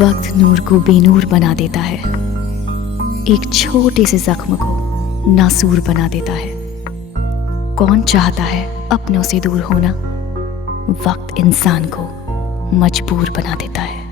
वक्त नूर को बेनूर बना देता है, एक छोटे से जख्म को नासूर बना देता है। कौन चाहता है अपनों से दूर होना? वक्त इंसान को मजबूर बना देता है।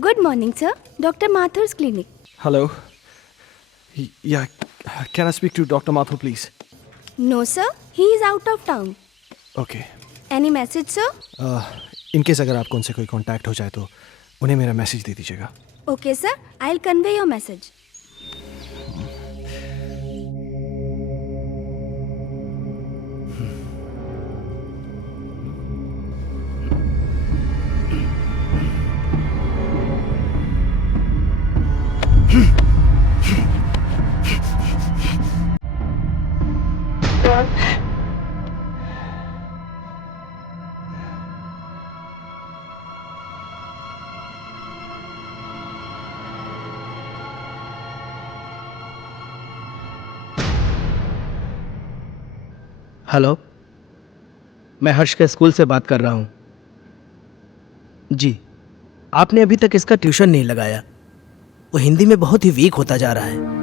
Good morning, sir. Dr. Mathur's clinic. Hello. Yeah, can I speak to Dr. Mathur, please? No, sir. He is out of town. Okay. Any message, sir? In case अगर आपको उनसे कोई कांटेक्ट हो जाए तो उन्हें मेरा मैसेज दे दीजिएगा. Okay, sir. I'll convey your message. Hello, मैं हर्ष के स्कूल से बात कर रहा हूँ। जी, आपने अभी तक इसका ट्यूशन नहीं लगाया। वो हिंदी में बहुत ही वीक होता जा रहा है।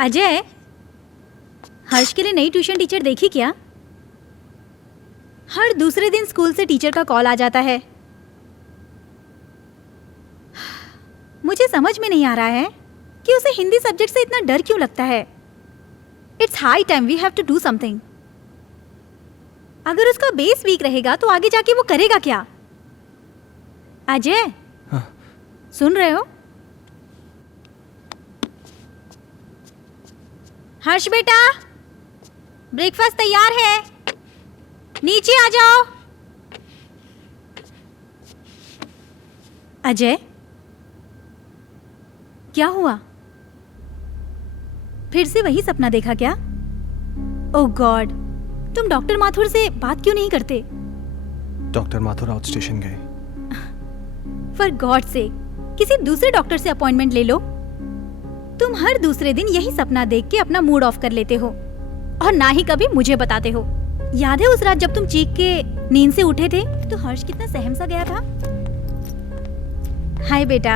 अजय, हर्ष के लिए नई ट्यूशन टीचर देखी क्या? हर दूसरे दिन स्कूल से टीचर का कॉल आ जाता है। मुझे समझ में नहीं आ रहा है कि उसे हिंदी सब्जेक्ट से इतना डर क्यों लगता है। It's high time we have to do something. अगर उसका बेस वीक रहेगा तो आगे जाके वो करेगा क्या? अजय, हाँ। सुन रहे हो? हर्ष बेटा, ब्रेकफास्ट तैयार है, नीचे आ जाओ। अजय, क्या हुआ? फिर से वही सपना देखा क्या? ओह गॉड, तुम डॉक्टर माथुर से बात क्यों नहीं करते? डॉक्टर माथुर आउट स्टेशन गए। फॉर गॉड से किसी दूसरे डॉक्टर से अपॉइंटमेंट ले लो। तुम हर दूसरे दिन यही सपना देख के अपना मूड ऑफ कर लेते हो और ना ही कभी मुझे बताते हो। याद है उस रात जब तुम चीख के नींद से उठे थे तो हर्ष कितना सहम सा गया था? हाय बेटा।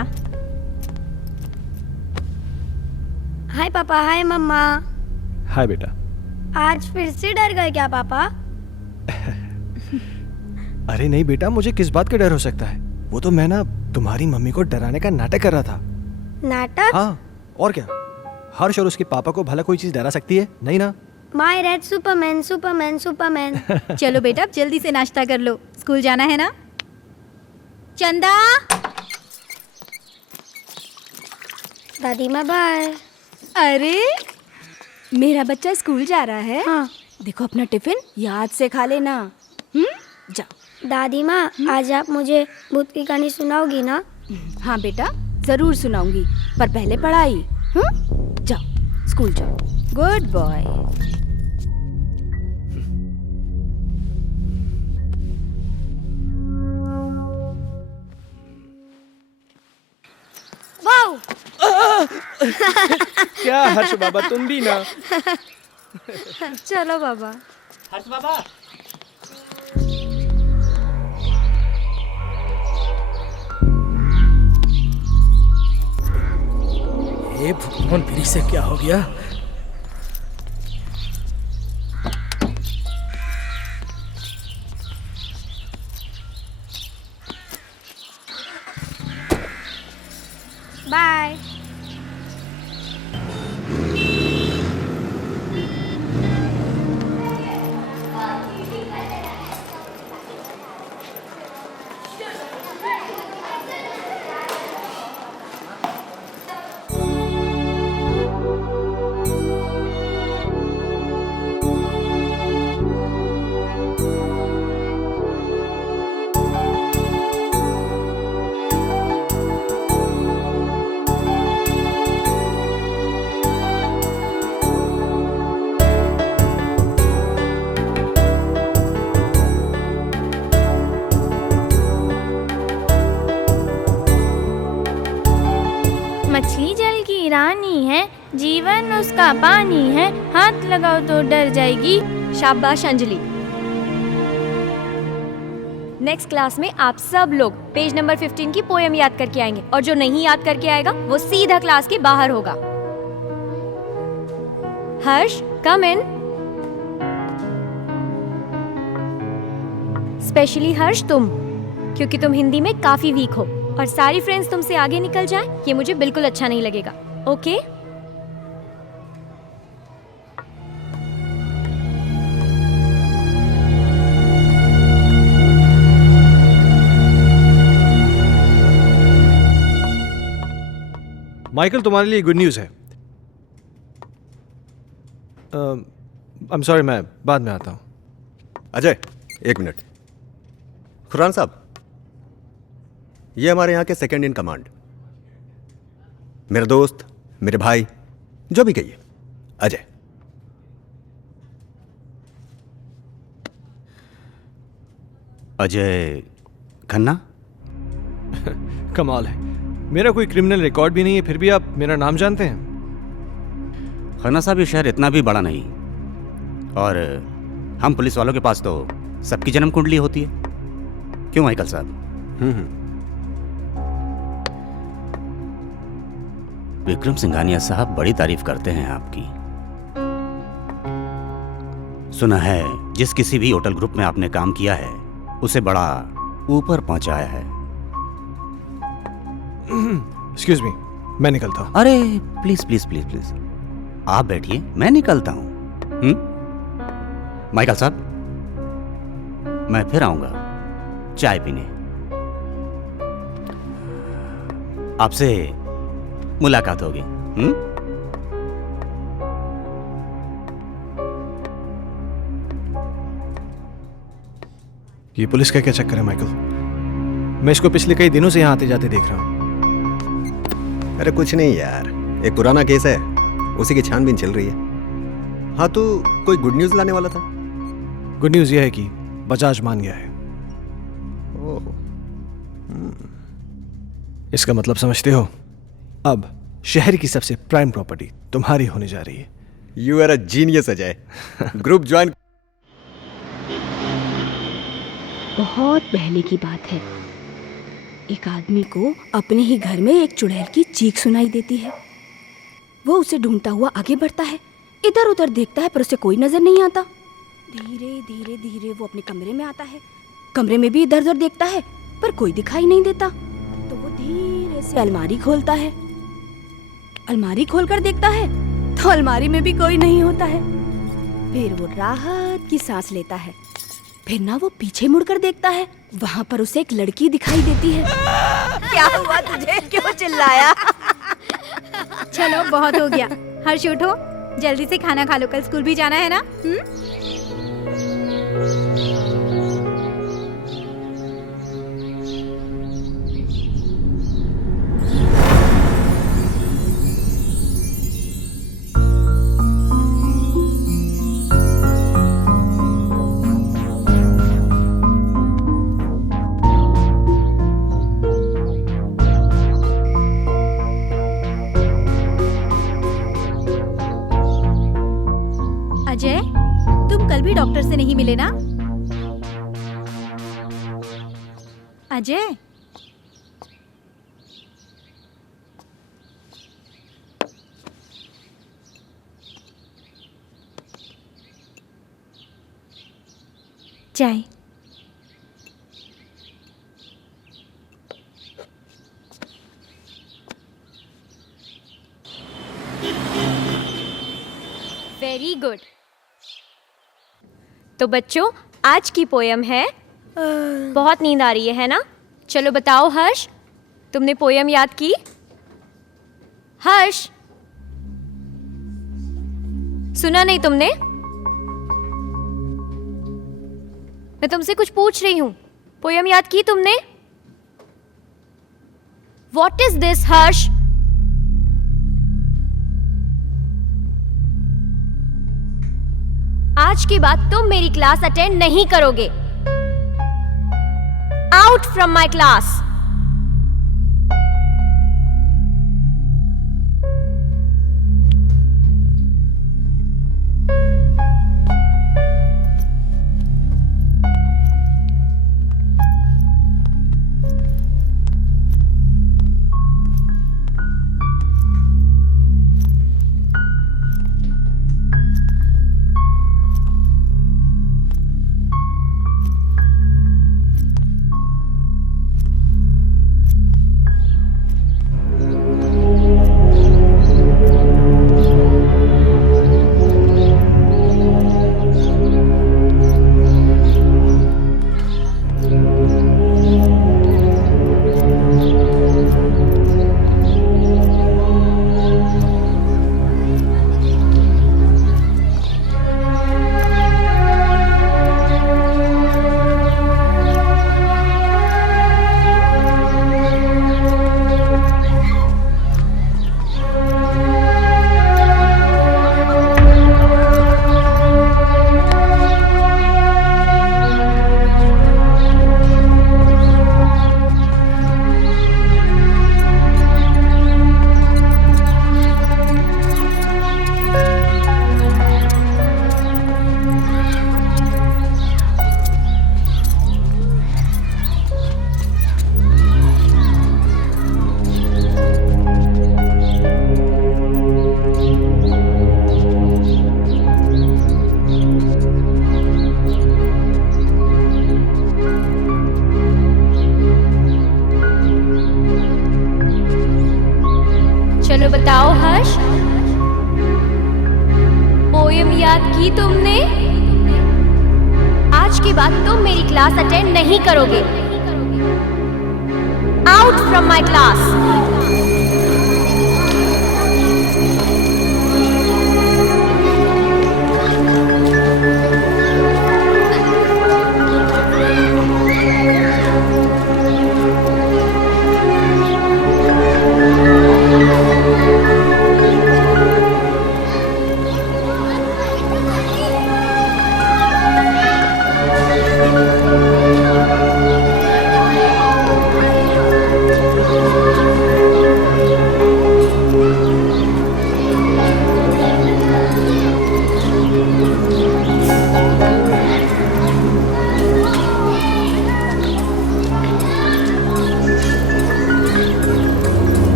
हाय पापा, हाय मम्मा। हाय बेटा। आज फिर से डर गए क्या पापा? अरे नहीं बेटा, मुझे किस बात का डर हो सकता है? वो तो मैं ना तुम्हारी मम्मी को डराने का नाटक कर रहा था। नाटक? हाँ, और क्या? हर्ष और उसके पापा को भला कोई चीज डरा सकती है? नहीं ना। My red Superman, Superman, Superman. चलो बेटा, अब जल्दी से नाश्ता कर लो, स्कूल जाना है ना। चंदा। दादी माँ बाय। अरे मेरा बच्चा स्कूल जा रहा है। हाँ। देखो अपना टिफिन याद से खा लेना। जाओ। दादी माँ, आज आप मुझे भूत की कहानी सुनाओगी ना? हाँ बेटा, जरूर सुनाऊंगी, पर पहले पढ़ाई। जाओ, स्कूल जाओ। Good boy. वाओ! क्या हर्ष बाबा, तुम भी ना। चलो बाबा। हर्ष बाबा। ये भगवान, फिर से क्या हो गया? बाय। मछली जल की रानी है, जीवन उसका पानी है, हाथ लगाओ तो डर जाएगी। शाबाश अंजलि। नेक्स्ट क्लास में आप सब लोग पेज नंबर 15 की पोएम याद करके आएंगे और जो नहीं याद करके आएगा वो सीधा क्लास के बाहर होगा। हर्ष, कम इन। स्पेशली हर्ष तुम, क्योंकि तुम हिंदी में काफी वीक हो और सारी फ्रेंड्स तुमसे आगे निकल जाएं, ये मुझे बिल्कुल अच्छा नहीं लगेगा। ओके? माइकल, तुम्हारे लिए गुड न्यूज़ है। आई एम सॉरी, मैं बाद में आता हूँ। अजय, एक मिनट। खुरान साहब, ये हमारे यहाँ के सेकंड इन कमांड, मेरा दोस्त, मेरे भाई, जो भी कहिए, अजय। अजय खन्ना? कमाल है, मेरा कोई क्रिमिनल रिकॉर्ड भी नहीं है, फिर भी आप मेरा नाम जानते हैं। खन्ना साहब, ये शहर इतना भी बड़ा नहीं, और हम पुलिस वालों के पास तो सबकी जन्म कुंडली होती है। क्यों माइकल साहब? विक्रम सिंघानिया साहब बड़ी तारीफ करते हैं आपकी। सुना है जिस किसी भी होटल ग्रुप में आपने काम किया है उसे बड़ा ऊपर पहुंचाया है। एक्सक्यूज मी, मैं निकलता हूँ। अरे प्लीज प्लीज प्लीज प्लीज, आप बैठिए, मैं निकलता हूं। माइकल साहब, मैं फिर आऊंगा चाय पीने। आपसे मुलाकात होगी। ये पुलिस का क्या चक्कर है माइकल? मैं इसको पिछले कई दिनों से यहाँ आते जाते देख रहा हूँ। अरे कुछ नहीं यार, एक पुराना केस है, उसी की छानबीन चल रही है। हाँ, तू कोई गुड न्यूज़ लाने वाला था? गुड न्यूज़ यह है कि बजाज मान गया है। ओह, इसका मतलब समझते हो? अब शहर की सबसे प्राइम प्रॉपर्टी तुम्हारी होने जा रही है। You are a genius Ajay. Group join. बहुत पहले की बात है, एक आदमी को अपने ही घर में एक चुड़ैल की चीख सुनाई देती है। वो उसे ढूंढता हुआ आगे बढ़ता है, इधर उधर देखता है पर उसे कोई नजर नहीं आता। धीरे धीरे धीरे वो अपने कमरे में आता है। कमरे में भी इधर उधर देखता है पर कोई दिखाई नहीं देता। तो वो धीरे से अलमारी खोलता है। अलमारी खोलकर देखता है तो अलमारी में भी कोई नहीं होता है। फिर वो राहत की सांस लेता है। फिर ना वो पीछे मुड़कर देखता है, वहां पर उसे एक लड़की दिखाई देती है। क्या हुआ तुझे, क्यों चिल्लाया? चलो बहुत हो गया। हर्ष उठो, जल्दी से खाना खा लो, कल स्कूल भी जाना है ना। अजय, तुम कल भी डॉक्टर से नहीं मिले ना? अजय, चाय। Very good. तो बच्चों, आज की पोयम है बहुत नींद आ रही है ना? चलो बताओ हर्ष, तुमने पोयम याद की? हर्ष, सुना नहीं तुमने? मैं तुमसे कुछ पूछ रही हूं। पोयम याद की तुमने? What is this, हर्ष? आज के बाद तुम मेरी क्लास अटेंड नहीं करोगे। Out from my class. चलो बताओ हर्ष, पोयम याद की तुमने? आज आज के बाद तुम मेरी क्लास अटेंड नहीं करोगे। Out from my class.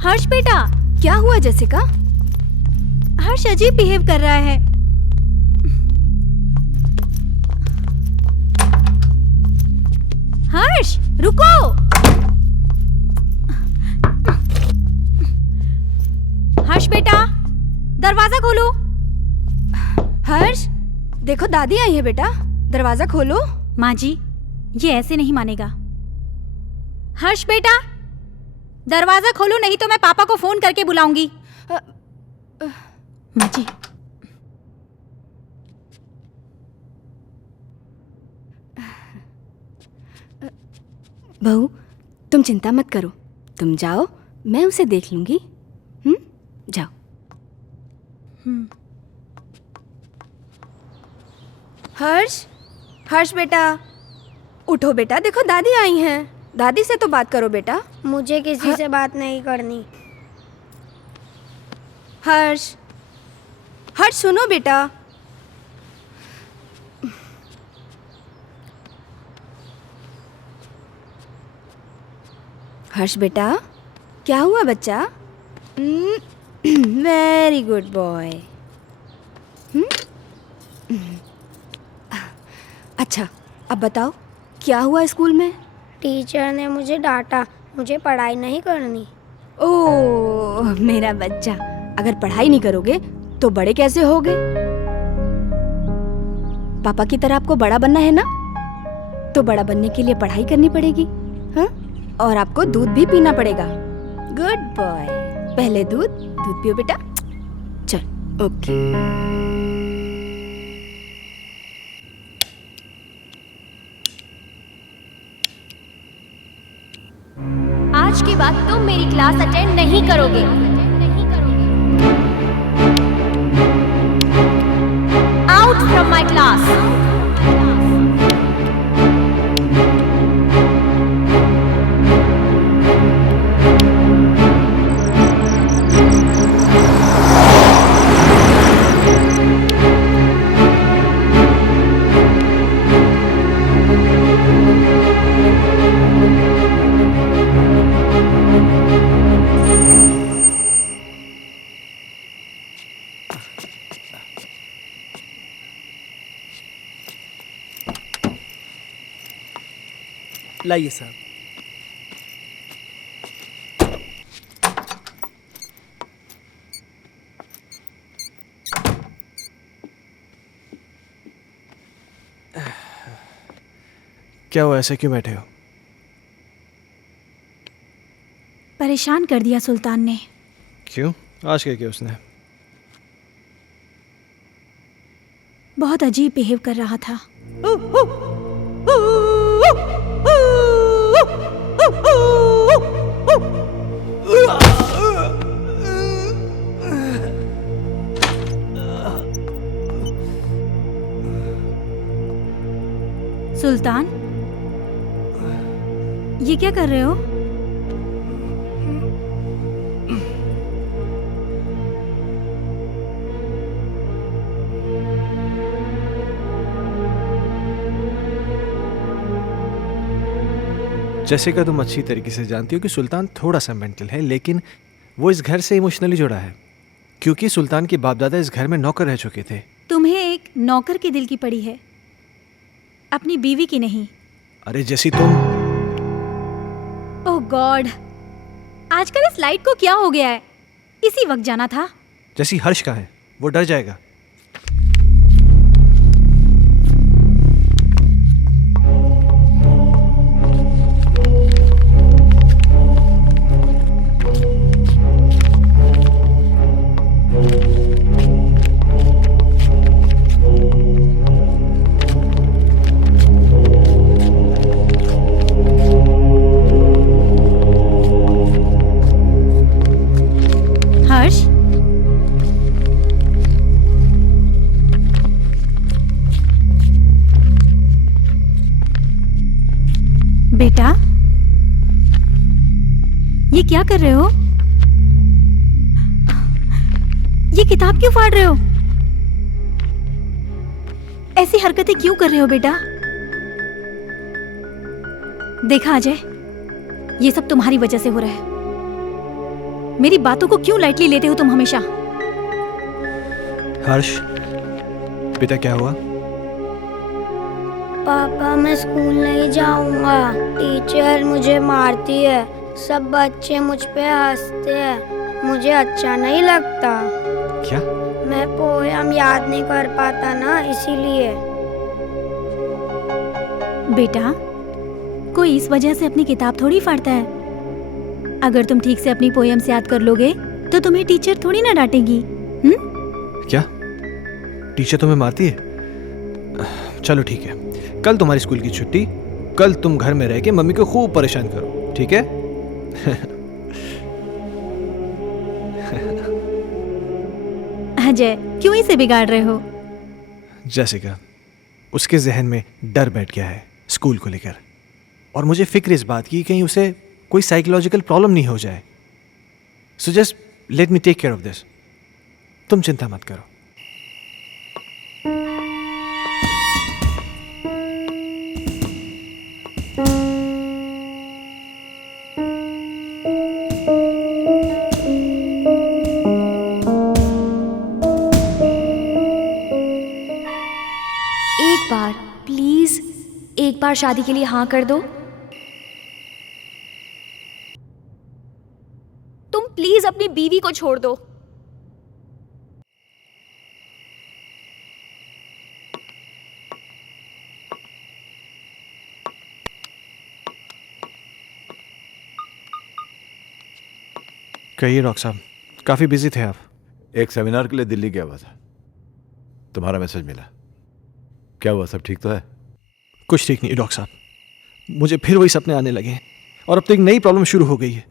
Harsh बेटा, क्या हुआ जैसिका? हर्ष अजीब बिहेव कर रहा है। हर्ष रुको। हर्ष बेटा, दरवाजा खोलो। हर्ष, देखो दादी आई है बेटा, दरवाजा खोलो। माँ जी, ये ऐसे नहीं मानेगा। हर्ष बेटा, दरवाजा खोलो, नहीं तो मैं पापा को फोन करके बुलाऊंगी। माँ जी। बहू, तुम चिंता मत करो, तुम जाओ, मैं उसे देख लूंगी। जाओ। हर्ष, हर्ष बेटा, उठो बेटा, देखो दादी आई हैं। दादी से तो बात करो बेटा। मुझे किसी से बात नहीं करनी। हर्ष, हर्ष सुनो बेटा। हर्ष बेटा, क्या हुआ बच्चा? Very good boy. अच्छा, अब बताओ क्या हुआ स्कूल में? टीचर ने मुझे डांटा, मुझे पढ़ाई नहीं करनी। ओह मेरा बच्चा, अगर पढ़ाई नहीं करोगे तो बड़े कैसे होगे? पापा की तरह आपको बड़ा बनना है ना, तो बड़ा बनने के लिए पढ़ाई करनी पड़ेगी। हाँ, और आपको दूध भी पीना पड़ेगा। गुड बॉय, पहले दूध पियो बेटा। चल, ओके। आज के बाद तुम मेरी क्लास अटेंड नहीं करोगे। Out from my class. लाइए साहब। क्या हुआ, ऐसे क्यों बैठे हो? परेशान कर दिया सुल्तान ने। क्यों? आज क्या किया उसने? बहुत अजीब बिहेव कर रहा था। सुल्तान, ये क्या कर रहे हो? जैसे का तुम अच्छी तरीके से जानती हो कि सुल्तान थोड़ा सा मेंटल है, लेकिन वो इस घर से इमोशनली जुड़ा है क्योंकि सुल्तान के बाप दादा इस घर में नौकर रह चुके थे। तुम्हें एक नौकर के दिल की पड़ी है, अपनी बीवी की नहीं। अरे जैसी तुम। ओह गॉड, आजकल इस लाइट को क्या हो गया है? इसी वक्त जाना था। जैसी हर्ष का है, वो डर जाएगा। हर्ष, बेटा, ये क्या कर रहे हो? ये किताब क्यों फाड़ रहे हो? ऐसी हरकतें क्यों कर रहे हो बेटा? देखा अजय, ये सब तुम्हारी वजह से हो रहा है। मेरी बातों को क्यों लाइटली लेते हो तुम हमेशा? हर्ष, बेटा क्या हुआ? पापा मैं स्कूल नहीं जाऊंगा, टीचर मुझे मारती है, सब बच्चे मुझ पे हंसते हैं, मुझे अच्छा नहीं लगता। क्या? मैं पोयम याद नहीं कर पाता ना, इसीलिए। बेटा, कोई इस वजह से अपनी किताब थोड़ी फाड़ता है। अगर तुम ठीक से अपनी पोएम्स याद कर लोगे तो तुम्हें टीचर थोड़ी ना डांटेगी। क्या टीचर तुम्हें मारती है? चलो ठीक है, कल तुम्हारी स्कूल की छुट्टी, कल तुम घर में रह के मम्मी को खूब परेशान करो, ठीक है? अजय, क्यों इसे बिगाड़ रहे हो? जैसिका, उसके जहन में डर बैठ गया है स्कूल को लेकर, और मुझे फिक्र इस बात की कहीं उसे कोई साइकोलॉजिकल प्रॉब्लम नहीं हो जाए। So just let me take care of this. तुम चिंता मत करो। एक बार प्लीज, एक बार शादी के लिए हाँ कर दो। तुम प्लीज अपनी बीवी को छोड़ दो। कहिए डॉक्टर साहब, काफ़ी बिजी थे आप। एक सेमिनार के लिए दिल्ली गया हुआ था, तुम्हारा मैसेज मिला। क्या हुआ, सब ठीक तो है? कुछ ठीक नहीं डॉक्टर साहब, मुझे फिर वही सपने आने लगे हैं और अब तो एक नई प्रॉब्लम शुरू हो गई है।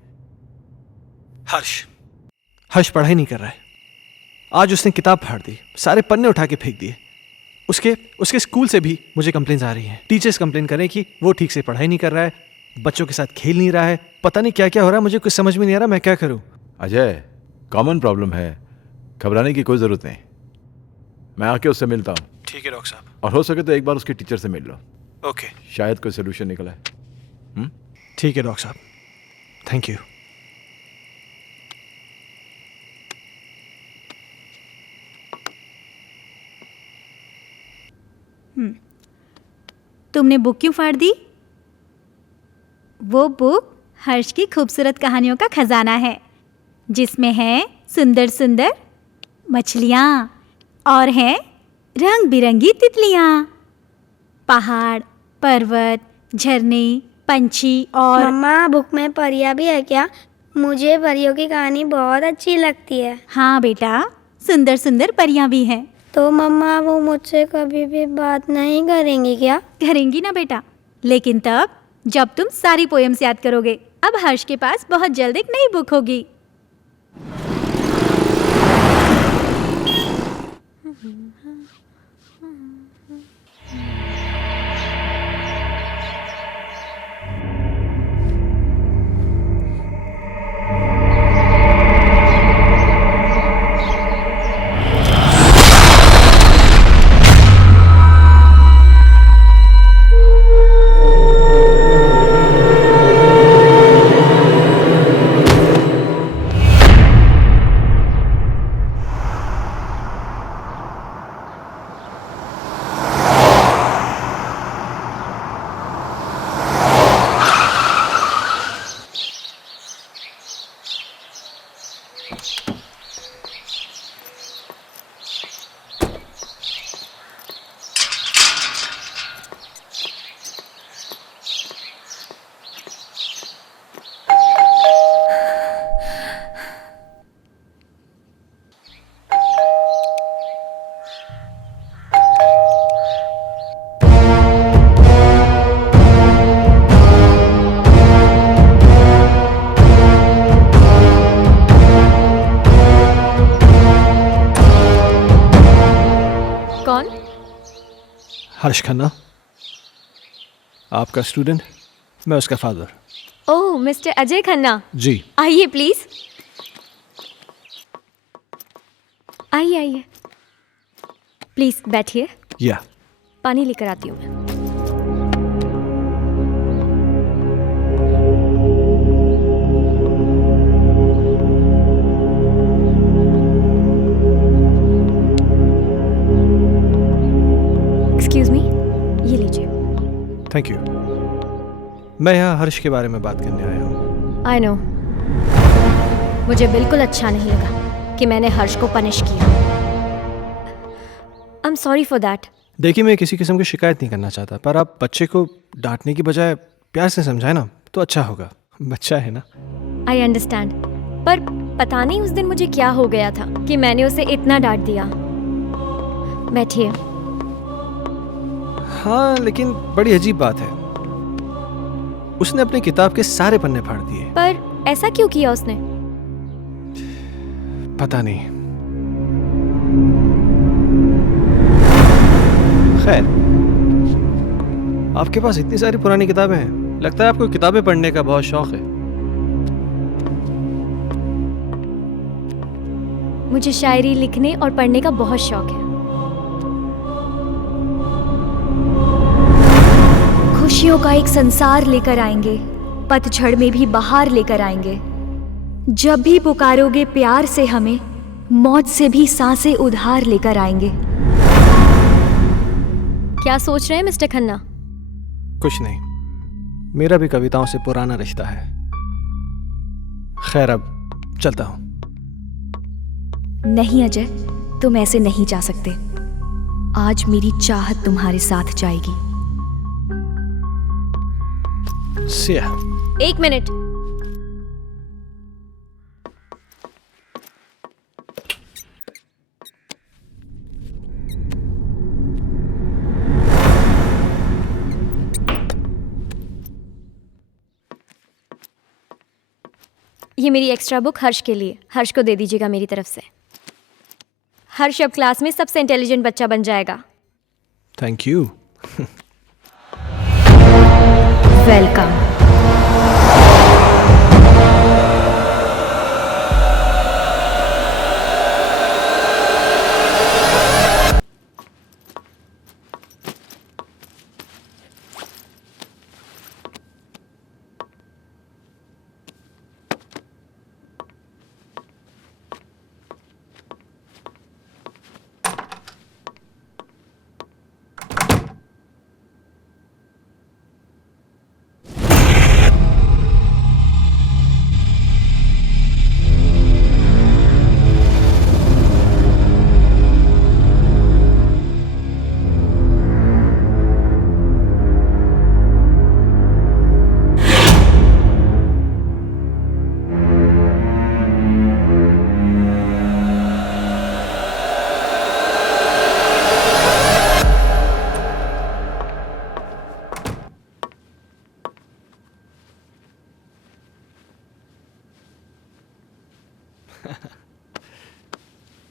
हर्ष पढ़ाई नहीं कर रहा है। आज उसने किताब फाड़ दी, सारे पन्ने उठा के फेंक दिए। उसके स्कूल से भी मुझे कंप्लेंट्स आ रही हैं। टीचर्स कंप्लेन कर रहे हैं कि वो ठीक से पढ़ाई नहीं कर रहा है, बच्चों के साथ खेल नहीं रहा है, पता नहीं क्या क्या हो रहा है, मुझे कुछ समझ में नहीं आ रहा, मैं क्या करूं? अजय, कॉमन प्रॉब्लम है, घबराने की कोई ज़रूरत नहीं। मैं आके उससे मिलता हूँ। ठीक है डॉक्टर साहब। और हो सके तो एक बार उसके टीचर से मिल लो। ओके, शायद कोई सोल्यूशन निकला है। ठीक है डॉक्टर साहब, थैंक यू। तुमने बुक क्यों फाड़ दी? वो बुक हर्ष की खूबसूरत कहानियों का खजाना है, जिसमें हैं सुंदर सुंदर मछलियाँ और हैं रंग बिरंगी तितलियाँ, पहाड़, पर्वत, झरने, पंछी और मम्मा, बुक में परियां भी है क्या? मुझे परियों की कहानी बहुत अच्छी लगती है। हाँ बेटा, सुंदर सुंदर परियां भी हैं। तो मम्मा, वो मुझसे कभी भी बात नहीं करेंगी क्या? करेंगी ना बेटा, लेकिन तब जब तुम सारी पोएम्स याद करोगे। अब हर्ष के पास बहुत जल्द एक नई बुक होगी। हर्ष खन्ना, आपका स्टूडेंट, मैं उसका फादर। ओह मिस्टर अजय खन्ना, जी। आइए प्लीज, आइए आइए, प्लीज बैठिए, या पानी लेकर आती हूँ मैं। एक्सक्यूज मी, ये लीजिए। Thank you. मैं यहाँ हर्ष के बारे में बात करने आया हूँ। आई नो, मुझे बिल्कुल अच्छा नहीं लगा कि मैंने हर्ष को पनिश किया। I am sorry for that. देखिए, मैं किसी किस्म की शिकायत नहीं करना चाहता, पर आप बच्चे को डांटने की बजाय प्यार से समझाए ना तो अच्छा होगा। बच्चा है ना। आई अंडरस्टैंड, पर पता नहीं उस दिन मुझे क्या हो गया था कि मैंने उसे इतना डांट दिया। बैठिए। हाँ, लेकिन बड़ी अजीब बात है, उसने अपनी किताब के सारे पन्ने फाड़ दिए। पर ऐसा क्यों किया उसने? पता नहीं। खैर, आपके पास इतनी सारी पुरानी किताबें हैं, लगता है आपको किताबें पढ़ने का बहुत शौक है। मुझे शायरी लिखने और पढ़ने का बहुत शौक है। खुशियों का एक संसार लेकर आएंगे, पतझड़ में भी बहार लेकर आएंगे। जब भी पुकारोगे प्यार से हमें, मौत से भी सांसें उधार लेकर आएंगे। क्या सोच रहे हैं मिस्टर खन्ना? कुछ नहीं, मेरा भी कविताओं से पुराना रिश्ता है। खैर, अब चलता हूं। नहीं अजय, तुम ऐसे नहीं जा सकते। आज मेरी चाहत तुम्हारे साथ जाएगी। सिया। एक मिनट। ये मेरी एक्स्ट्रा बुक हर्ष के लिए, हर्ष को दे दीजिएगा मेरी तरफ से। हर्ष अब क्लास में सबसे इंटेलिजेंट बच्चा बन जाएगा। Thank you. वेलकम।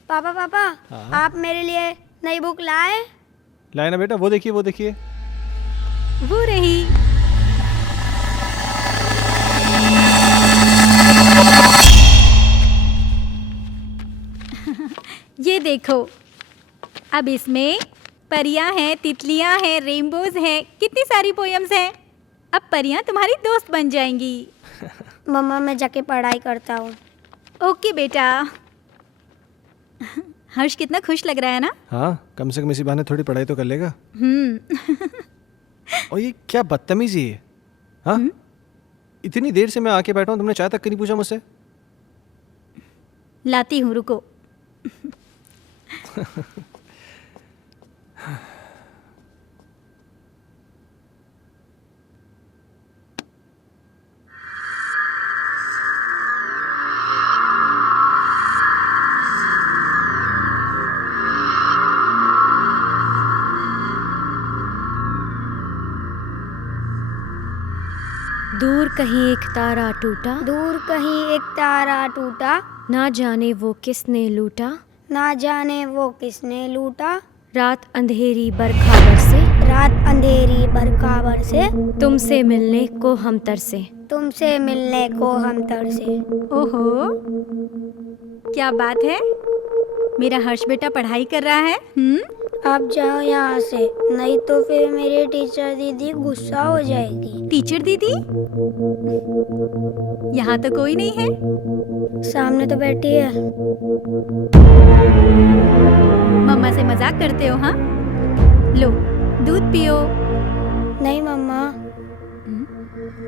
पापा पापा, आप मेरे लिए नई बुक लाए? लाए ना बेटा, वो देखिए वो देखिए। वो रही। ये देखो, अब इसमें परियां हैं, तितलियां हैं, रेनबोज हैं, कितनी सारी पोएम्स हैं। अब परियां तुम्हारी दोस्त बन जाएंगी। मम्मा, मैं जाके पढ़ाई करता हूँ। ओके बेटा। हर्ष कितना खुश लग रहा है ना? हाँ, कम से कम इसी बहाने थोड़ी पढ़ाई तो कर लेगा। और ये क्या बदतमीजी है? हाँ, इतनी देर से मैं आके बैठा हूँ, तुमने चाय तक नहीं पूछा मुझसे। लाती हूँ, रुको। दूर कहीं एक तारा टूटा, दूर कहीं एक तारा टूटा, ना जाने वो किसने लूटा, ना जाने वो किसने लूटा, रात अंधेरी बरखा बरसे, रात अंधेरी बरखा से, तुमसे मिलने को हम तरसे। तुमसे मिलने को हम तरसे। ओहो, क्या बात है, मेरा हर्ष बेटा पढ़ाई कर रहा है। आप जाओ यहाँ से, नहीं तो फिर मेरी टीचर दीदी गुस्सा हो जाएगी। टीचर दीदी? यहाँ तो कोई नहीं है। सामने तो बैठी है। मम्मा से मजाक करते हो? हाँ, लो दूध पियो। नहीं मम्मा।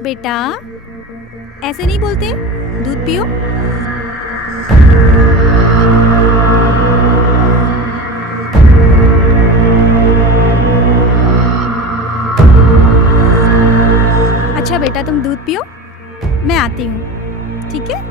बेटा ऐसे नहीं बोलते, दूध पियो। अच्छा बेटा, तुम दूध पियो, मैं आती हूँ, ठीक है?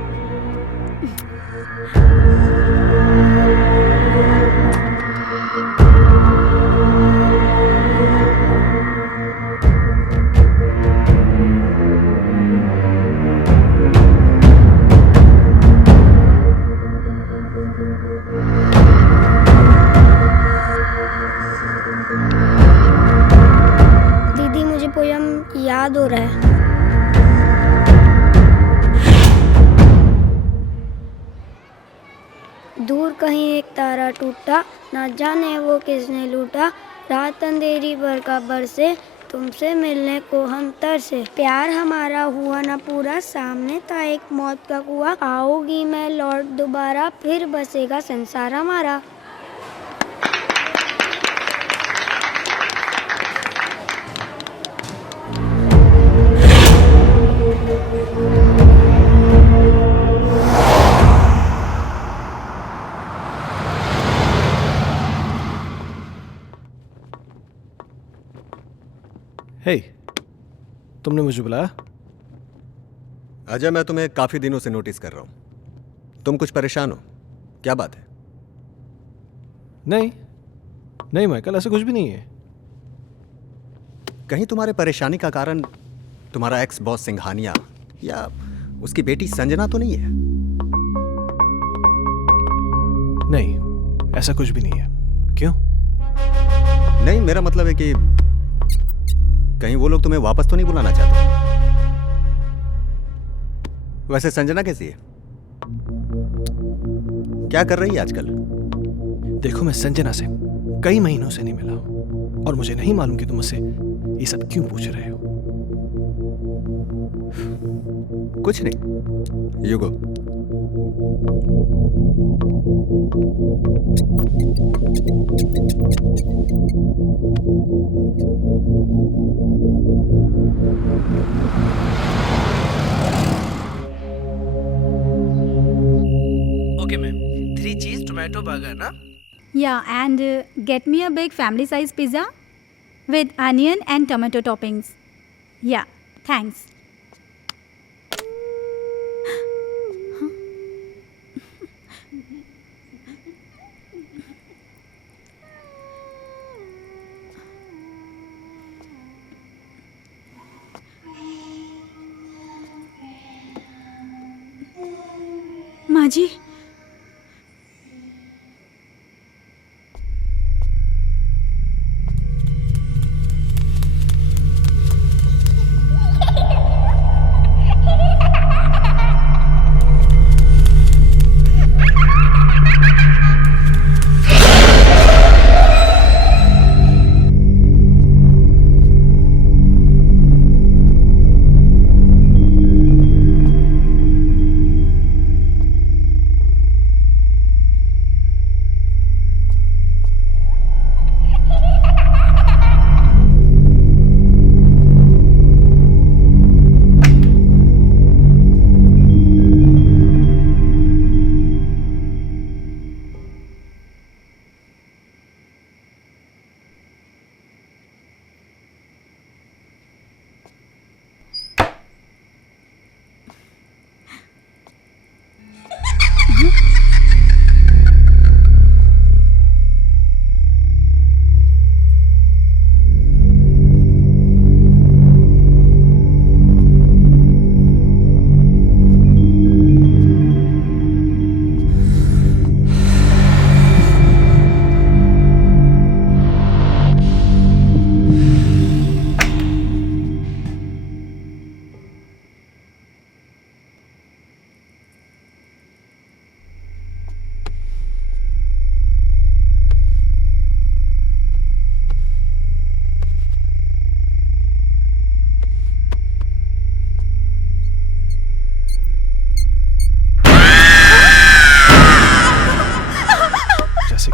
दीदी मुझे पोयम याद हो रहा है। दूर कहीं एक तारा टूटा, ना जाने वो किसने लूटा। रात अंधेरी बरखा बरसे, तुमसे मिलने को हम तरसे। प्यार हमारा हुआ ना पूरा, सामने था एक मौत का कुआं। आओगी मैं लौट दोबारा, फिर बसेगा संसार हमारा। हे, तुमने मुझे बुलाया? अजय, मैं तुम्हें काफी दिनों से नोटिस कर रहा हूं। तुम कुछ परेशान हो, क्या बात है? नहीं नहीं माइकल, ऐसा कुछ भी नहीं है। कहीं तुम्हारे परेशानी का कारण तुम्हारा एक्स बॉस सिंघानिया या उसकी बेटी संजना तो नहीं है? नहीं, ऐसा कुछ भी नहीं है। क्यों? नहीं, मेरा मतलब है कि कहीं वो लोग तुम्हें वापस तो नहीं बुलाना चाहते? वैसे संजना कैसी है? क्या कर रही है आजकल? देखो, मैं संजना से कई महीनों से नहीं मिला हूं और मुझे नहीं मालूम कि तुम मुझसे ये सब क्यों पूछ रहे हो। कुछ नहीं, यू गो। ओके मैम, 3 चीज टोमेटो बर्गर ना? Yeah, and get me a big family size pizza with onion and tomato toppings. Yeah, thanks. माँ जी,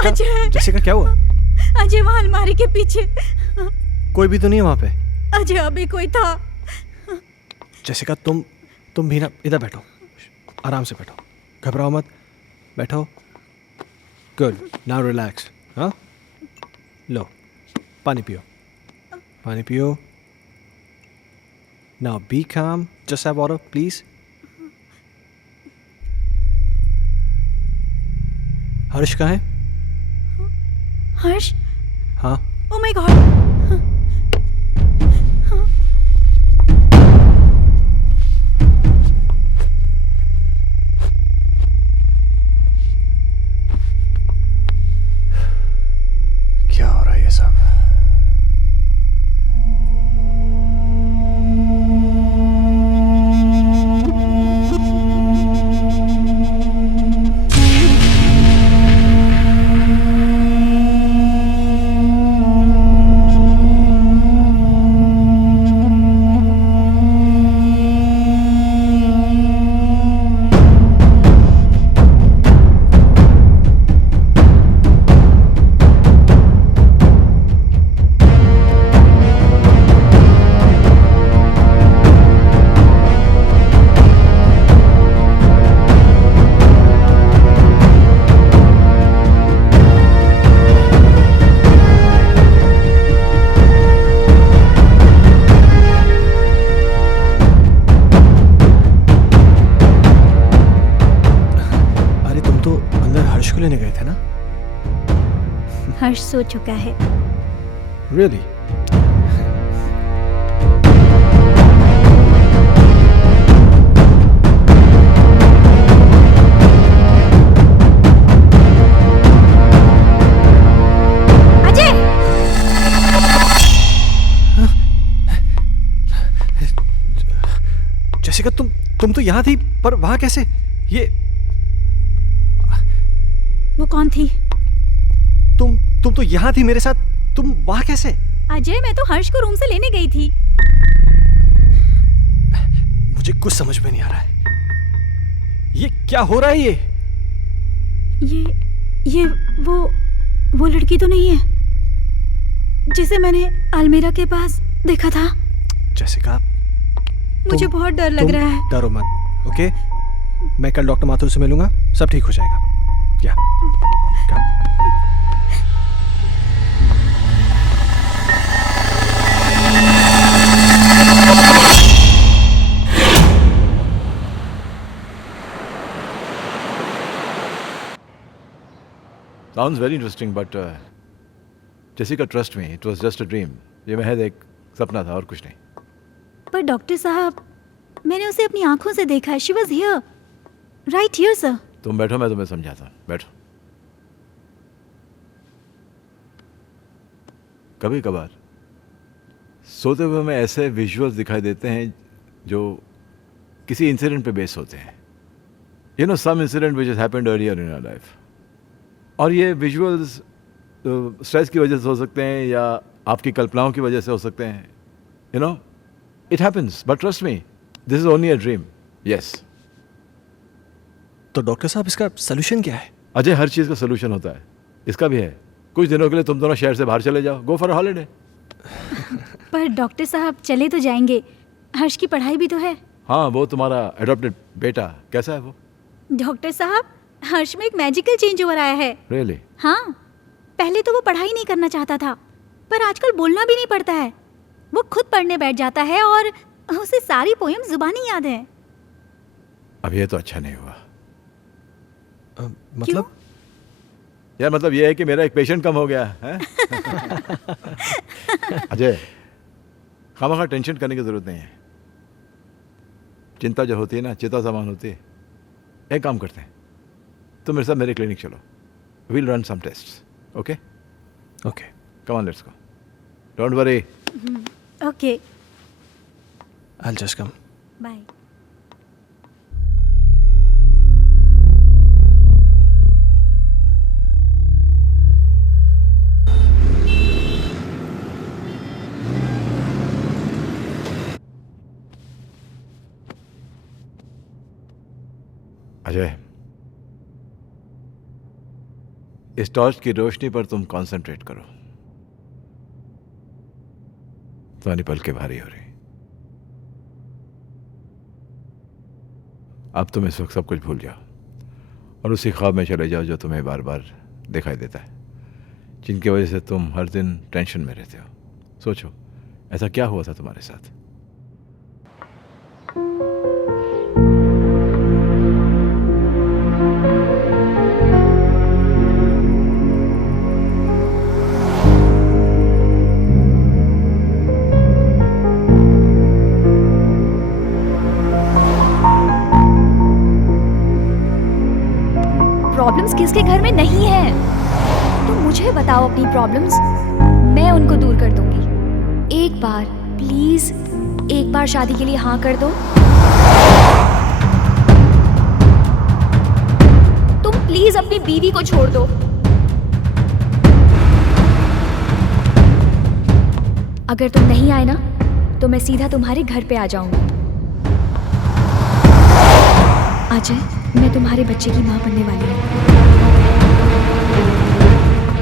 जेसिका, अजय। जेसिका क्या हुआ? अजय वहाँ अलमारी के पीछे। कोई भी तो नहीं है वहाँ पे। अजय अभी कोई था। जेसिका तुम भी ना इधर बैठो, आराम से बैठो, घबराओ मत, बैठो। Good, now relax. हाँ, लो पानी पियो, पानी पियो। नाउ बी काम, जस्ट हैव वाटर प्लीज। हर्ष कहाँ है? हर्ष? हाँ, ओह माय गॉड। क्या हो रहा है ये सब? लेने गए थे ना? हर्ष सो चुका है। Really? अजय! जेसिका तुम तो यहाँ थी, पर वहाँ कैसे? ये वो कौन थी? तुम तो यहाँ थी मेरे साथ, तुम वहाँ कैसे? अजय, मैं तो हर्ष को रूम से लेने गई थी। मुझे कुछ समझ में नहीं आ रहा है। ये क्या हो रहा है? ये वो लड़की तो नहीं है जिसे मैंने अलमीरा के पास देखा था? जेसिका, मुझे बहुत डर लग रहा है। डरो मत, ओके? मैं कल डॉक्टर माथुर से मिलूंगा, सब ठीक हो जाएगा। या Sounds very interesting, but Jessica, trust me, it was just a dream. ये महज एक सपना था और कुछ नहीं। पर डॉक्टर साहब, मैंने उसे अपनी आंखों से देखा है। She was here, right here, sir. तुम बैठो, मैं तुम्हें समझाता हूँ। बैठो। कभी कभार सोते हुए हमें ऐसे विजुअल्स दिखाई देते हैं जो किसी इंसिडेंट पे बेस होते हैं। You know, some incident which has happened earlier in our life. और ये विजुअल्स स्ट्रेस की वजह से हो सकते हैं या आपकी कल्पनाओं की वजह से हो सकते हैं। You no, it happens, but trust me, this is only a dream. Yes. तो डॉक्टर साहब, इसका सोल्यूशन क्या है? अजय, हर चीज़ का सोल्यूशन होता है, इसका भी है। कुछ दिनों के लिए तुम दोनों शहर से बाहर चले जाओ, गो फॉर हॉलीडे। पर डॉक्टर साहब, चले तो जाएंगे, हर्ष की पढ़ाई भी तो है। हाँ, वो तुम्हारा एडॉप्टेड बेटा कैसा है वो? डॉक्टर साहब, हर्ष में एक मैजिकल चेंज ओवर आया है। रियली? हाँ, पहले तो वो पढ़ाई नहीं करना चाहता था, पर आजकल बोलना भी नहीं पड़ता है। वो खुद पढ़ने बैठ जाता है और उसे सारी पोएम जुबानी याद है। अब ये तो अच्छा नहीं हुआ। मतलब? यार, मतलब ये है कि मेरा एक पेशेंट कम हो गया है। अजय, खामखा टेंशन करने की जरूरत नहीं है। चिंता जो होती है ना, चिता समान होती है। एक काम करते हैं, तुम मेरे साथ मेरे क्लिनिक चलो, we'll run some tests, okay? Okay, come on, let's go, don't worry. Okay, I'll just come. Bye. Ajay, इस टॉर्च की रोशनी पर तुम कंसंट्रेट करो। तुम्हारी पलकें भारी हो रही। अब तुम इस वक्त सब कुछ भूल जाओ और उसी ख्वाब में चले जाओ जो तुम्हें बार बार दिखाई देता है, जिनकी वजह से तुम हर दिन टेंशन में रहते हो। सोचो, ऐसा क्या हुआ था तुम्हारे साथ? प्रॉब्लम्स किसके घर में नहीं है? तुम मुझे बताओ अपनी प्रॉब्लम्स, मैं उनको दूर कर दूंगी। एक बार प्लीज, एक बार शादी के लिए हाँ कर दो। तुम प्लीज अपनी बीवी को छोड़ दो। अगर तुम नहीं आए ना तो मैं सीधा तुम्हारे घर पे आ जाऊंगी। अजय, मैं तुम्हारे बच्चे की माँ बनने वाली हूँ।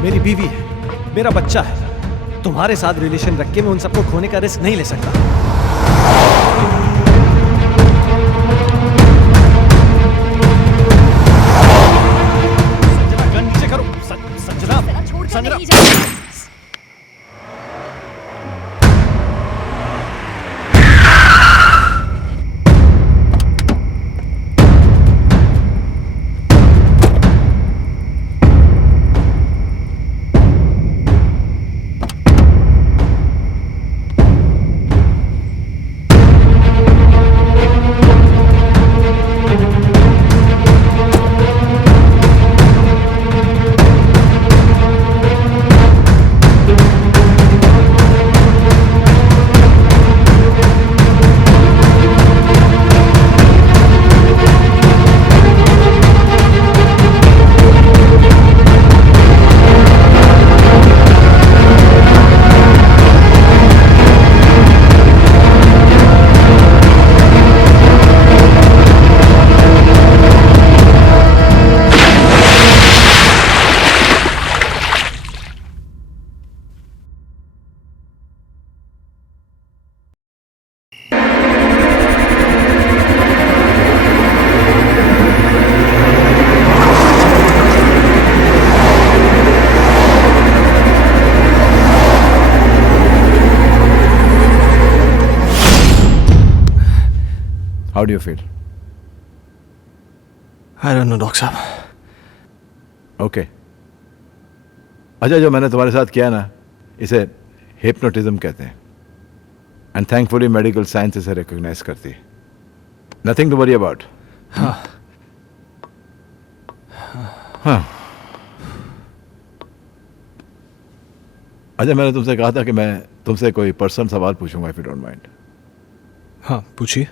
मेरी बीवी है, मेरा बच्चा है। तुम्हारे साथ रिलेशन रख के मैं उन सबको खोने का रिस्क नहीं ले सकता। संजना, गन नीचे करो। Sanjana, Sanjana. How do you feel? I don't know, doctor साहब। ओके। अच्छा, जो मैंने तुम्हारे साथ किया ना, इसे हिप्नोटिज्म कहते हैं। एंड थैंकफुली मेडिकल साइंस इसे रिकॉग्नाइज करती है। Nothing to worry about. हाँ। हाँ। अच्छा, मैंने तुमसे कहा था कि मैं तुमसे कोई पर्सनल सवाल पूछूंगा, इफ यू डोंट माइंड। हाँ, पूछिए।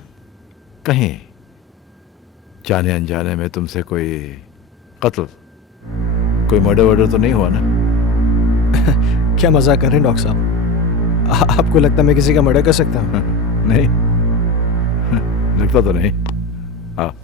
कहीं जाने अनजाने में तुमसे कोई कत्ल, कोई मर्डर वर्डर तो नहीं हुआ ना? क्या मजाक कर रहे हैं डॉक्टर साहब? आपको लगता है मैं किसी का मर्डर कर सकता हूँ? नहीं, लगता तो नहीं। हाँ।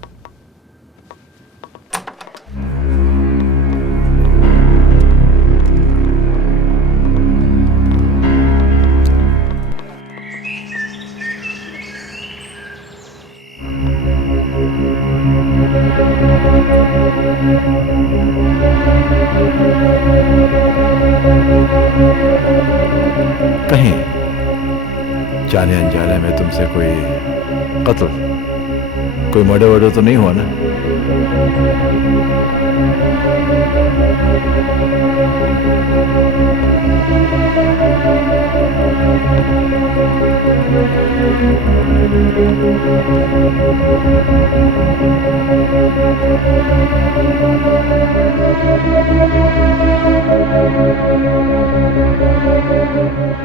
कहीं जाने अनजाने में तुमसे कोई कत्ल, कोई मर्डर वर्डर तो नहीं हुआ ना?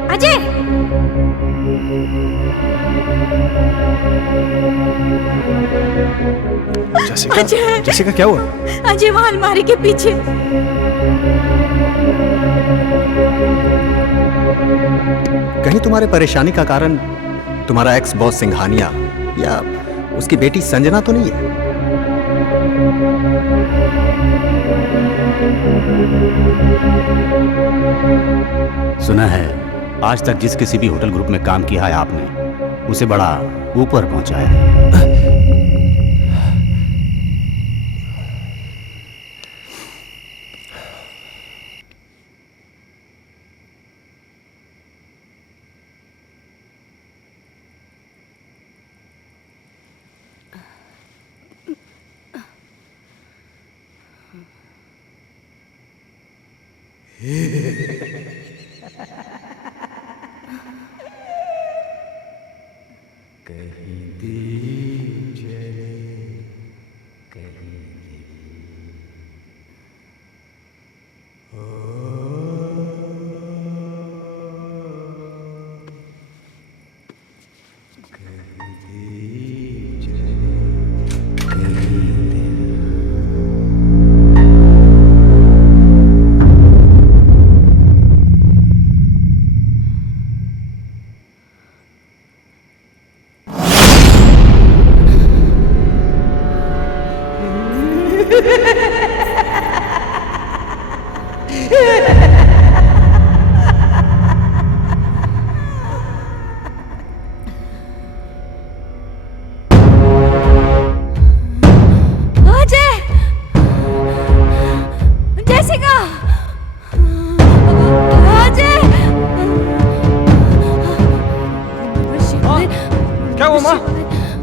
अजय! जैसिका, जैसिका क्या हुआ? अजय, वहां अलमारी के पीछे। कहीं तुम्हारे परेशानी का कारण तुम्हारा एक्स बॉस सिंघानिया या उसकी बेटी संजना तो नहीं है? सुना है आज तक जिस किसी भी होटल ग्रुप में काम किया है आपने, उसे बड़ा ऊपर पहुंचाया है।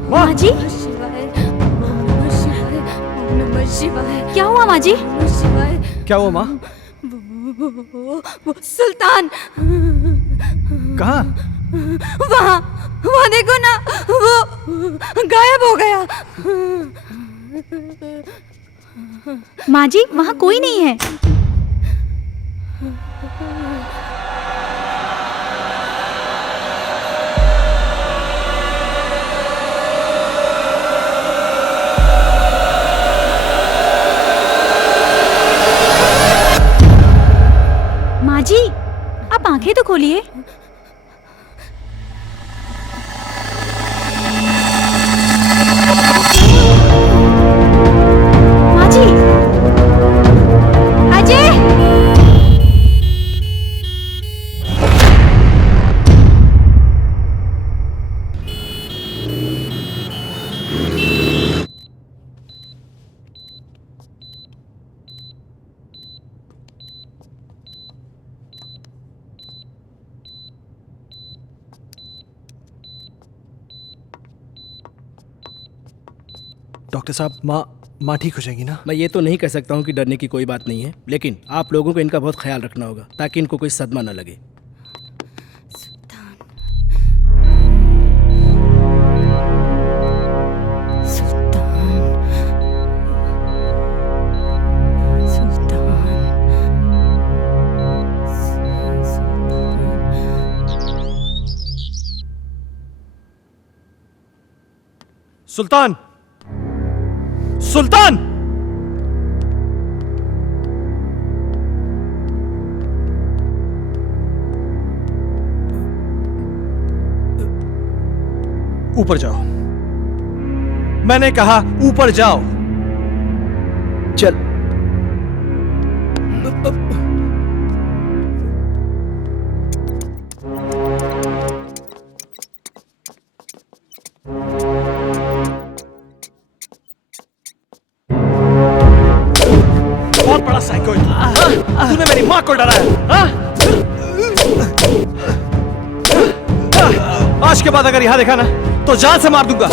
माँ जी, क्या हुआ माँ जी? क्या हुआ माँ? वो सुल्तान कहाँ? वहाँ देखो ना, वो गायब हो गया। माँ जी, वहाँ कोई नहीं है। माँ जी, आप आंखें तो खोलिए। माँ जी, अजय! डॉक्टर साहब, माँ ठीक हो जाएगी ना? मैं ये तो नहीं कह सकता हूँ कि डरने की कोई बात नहीं है, लेकिन आप लोगों को इनका बहुत ख्याल रखना होगा ताकि इनको कोई सदमा न लगे। सुल्तान! सुल्तान! ऊपर जाओ। मैंने कहा ऊपर जाओ। चल। बहुत बड़ा साइको है तू। तूने मेरी माँ को डराया, हाँ? आज के बाद अगर यहां देखा ना तो जान से मार दूंगा।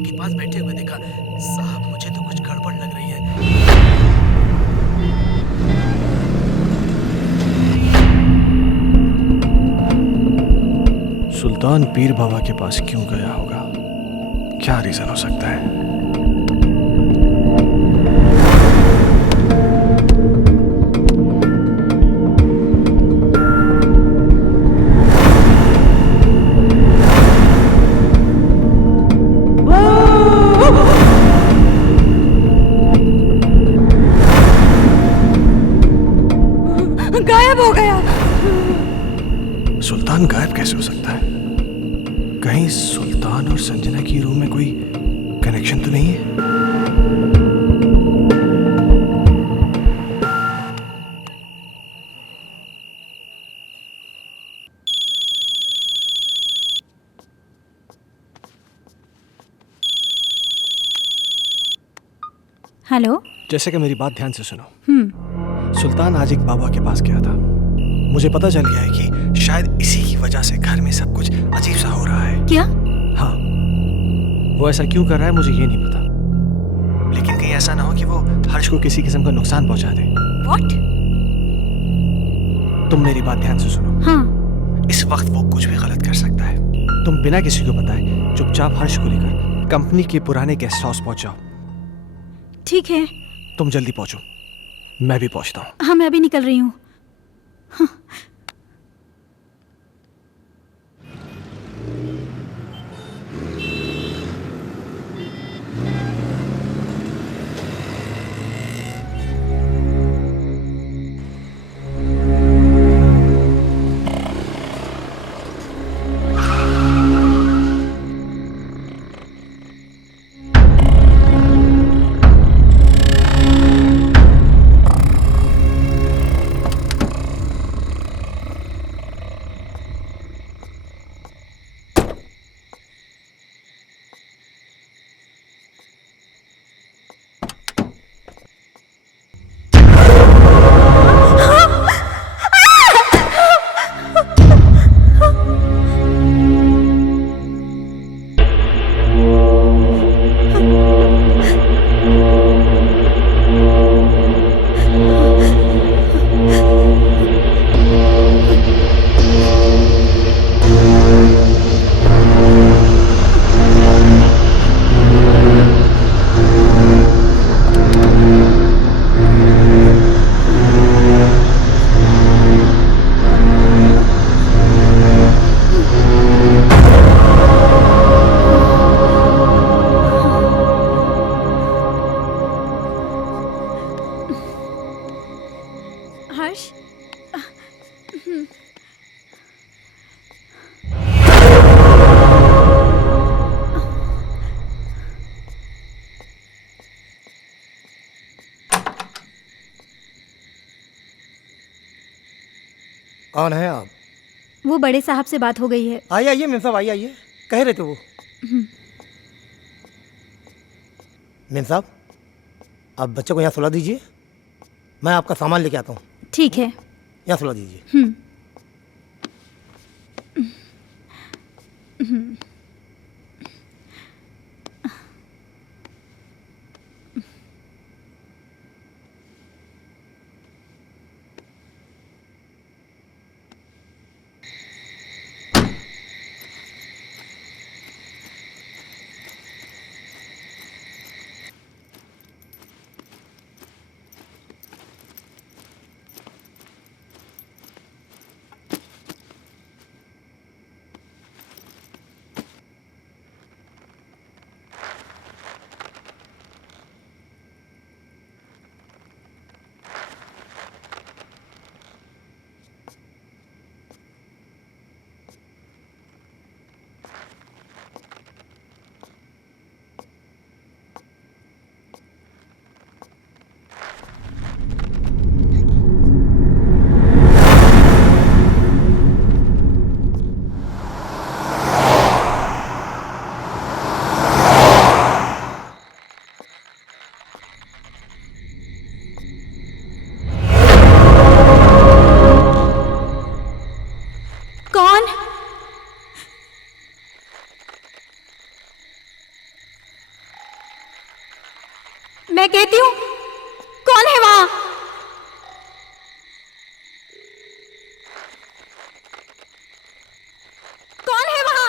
के पास बैठे हुए देखा। साहब मुझे तो कुछ गड़बड़ लग रही है। सुल्तान पीर बाबा के पास क्यों गया होगा? क्या रीजन हो सकता है? गायब हो गया। सुल्तान गायब कैसे हो सकता है? कहीं सुल्तान और संजना की रूम में कोई कनेक्शन तो नहीं है? हेलो। जैसे कि मेरी बात ध्यान से सुनो। सुल्तान आज एक बाबा के पास गया था। मुझे पता चल गया है कि शायद इसी की वजह से घर में सब कुछ अजीब सा हो रहा है। क्या? हाँ, वो ऐसा क्यों कर रहा है मुझे ये नहीं पता, लेकिन कहीं ऐसा ना हो कि वो हर्ष को किसी किस्म का नुकसान पहुंचा दे। What? तुम मेरी बात ध्यान से सुनो। हाँ। इस वक्त वो कुछ भी गलत कर सकता है। तुम बिना किसी को बताए चुपचाप हर्ष को लेकर कंपनी के पुराने गेस्ट हाउस पहुंच जाओ। ठीक है। तुम जल्दी पहुंचो, मैं भी पहुंचता हूँ। हाँ, मैं अभी निकल रही हूँ। हर्ष। कौन है आप? वो बड़े साहब से बात हो गई है। आइए आइए मेम साहब, आइए आइए। कह रहे थे वो। मेम साहब, आप बच्चे को यहाँ सुला दीजिए, मैं आपका सामान लेके आता हूँ। ठीक है। यहाँ सुला दीजिए। कहती हूँ, कौन है वहां? कौन है वहां?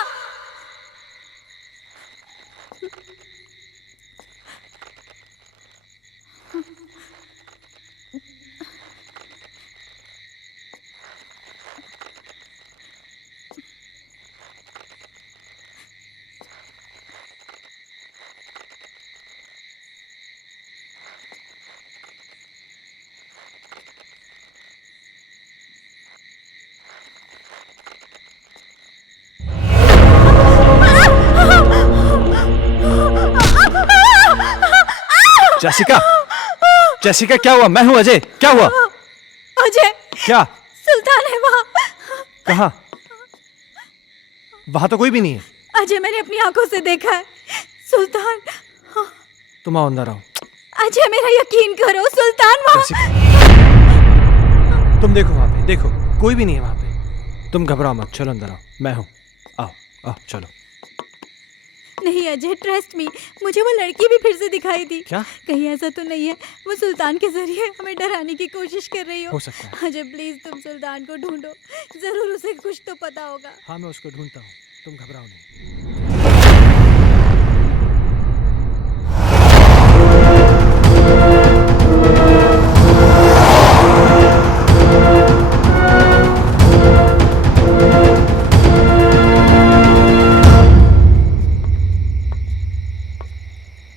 जेसिका, जेसिका क्या हुआ? मैं हूं अजय, क्या हुआ? अजय, क्या? सुल्तान है वहां। कहाँ? वहां तो कोई भी नहीं है। अजय, मैंने अपनी आंखों से देखा है सुल्तान। तुम आओ, अंदर आओ। अजय, मेरा यकीन करो, सुल्तान वहां। जेसिका, तुम देखो वहां पे, देखो कोई भी नहीं है वहां पे। तुम घबराओ मत, चलो अंदर आओ, मैं हूं। आओ आओ चलो। नहीं अजय, ट्रस्ट मी, मुझे वो लड़की भी फिर से दिखाई दी। क्या? कहीं ऐसा तो नहीं है वो सुल्तान के जरिए हमें डराने की कोशिश कर रही हो सकता है। अजय प्लीज, तुम सुल्तान को ढूंढो, जरूर उसे कुछ तो पता होगा। हाँ, मैं उसको ढूंढता हूँ, तुम घबराओ नहीं।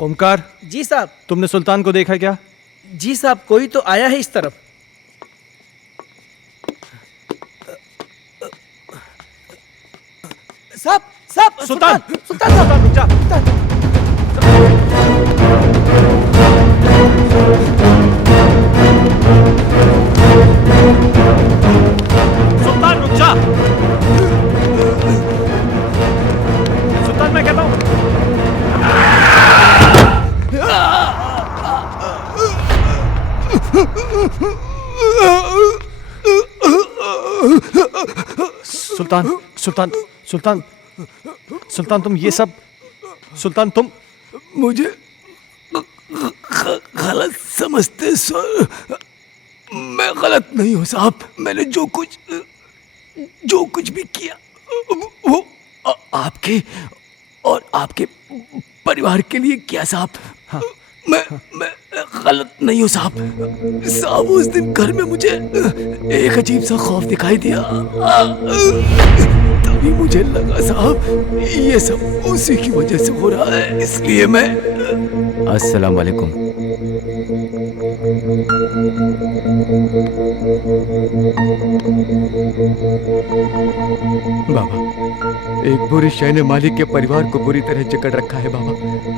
ओमकार, जी साहब। तुमने सुल्तान को देखा क्या? जी साहब, कोई तो आया है इस तरफ। साहब, साहब, सुल्तान, सुल्तान साहब, रुक जा। सुल्तान रुक जा। सुल्तान, मैं कहता हूँ। सुल्तान, सुल्तान, सुल्तान, सुल्तान, तुम ये सब, सुल्तान तुम मुझे गलत समझते सर। मैं गलत नहीं हूँ साहब। मैंने जो कुछ भी किया वो आपके और आपके परिवार के लिए किया साहब। हाँ। मैं गलत नहीं हूँ साहब। साहब, उस दिन घर में मुझे एक अजीब सा खौफ दिखाई दिया। तभी मुझे लगा साहब ये सब उसी की वजह से हो रहा है, इसलिए मैं। अस्सलाम वालेकुम। बाबा, एक बुरी शय ने मालिक के परिवार को बुरी तरह जकड़ रखा है बाबा।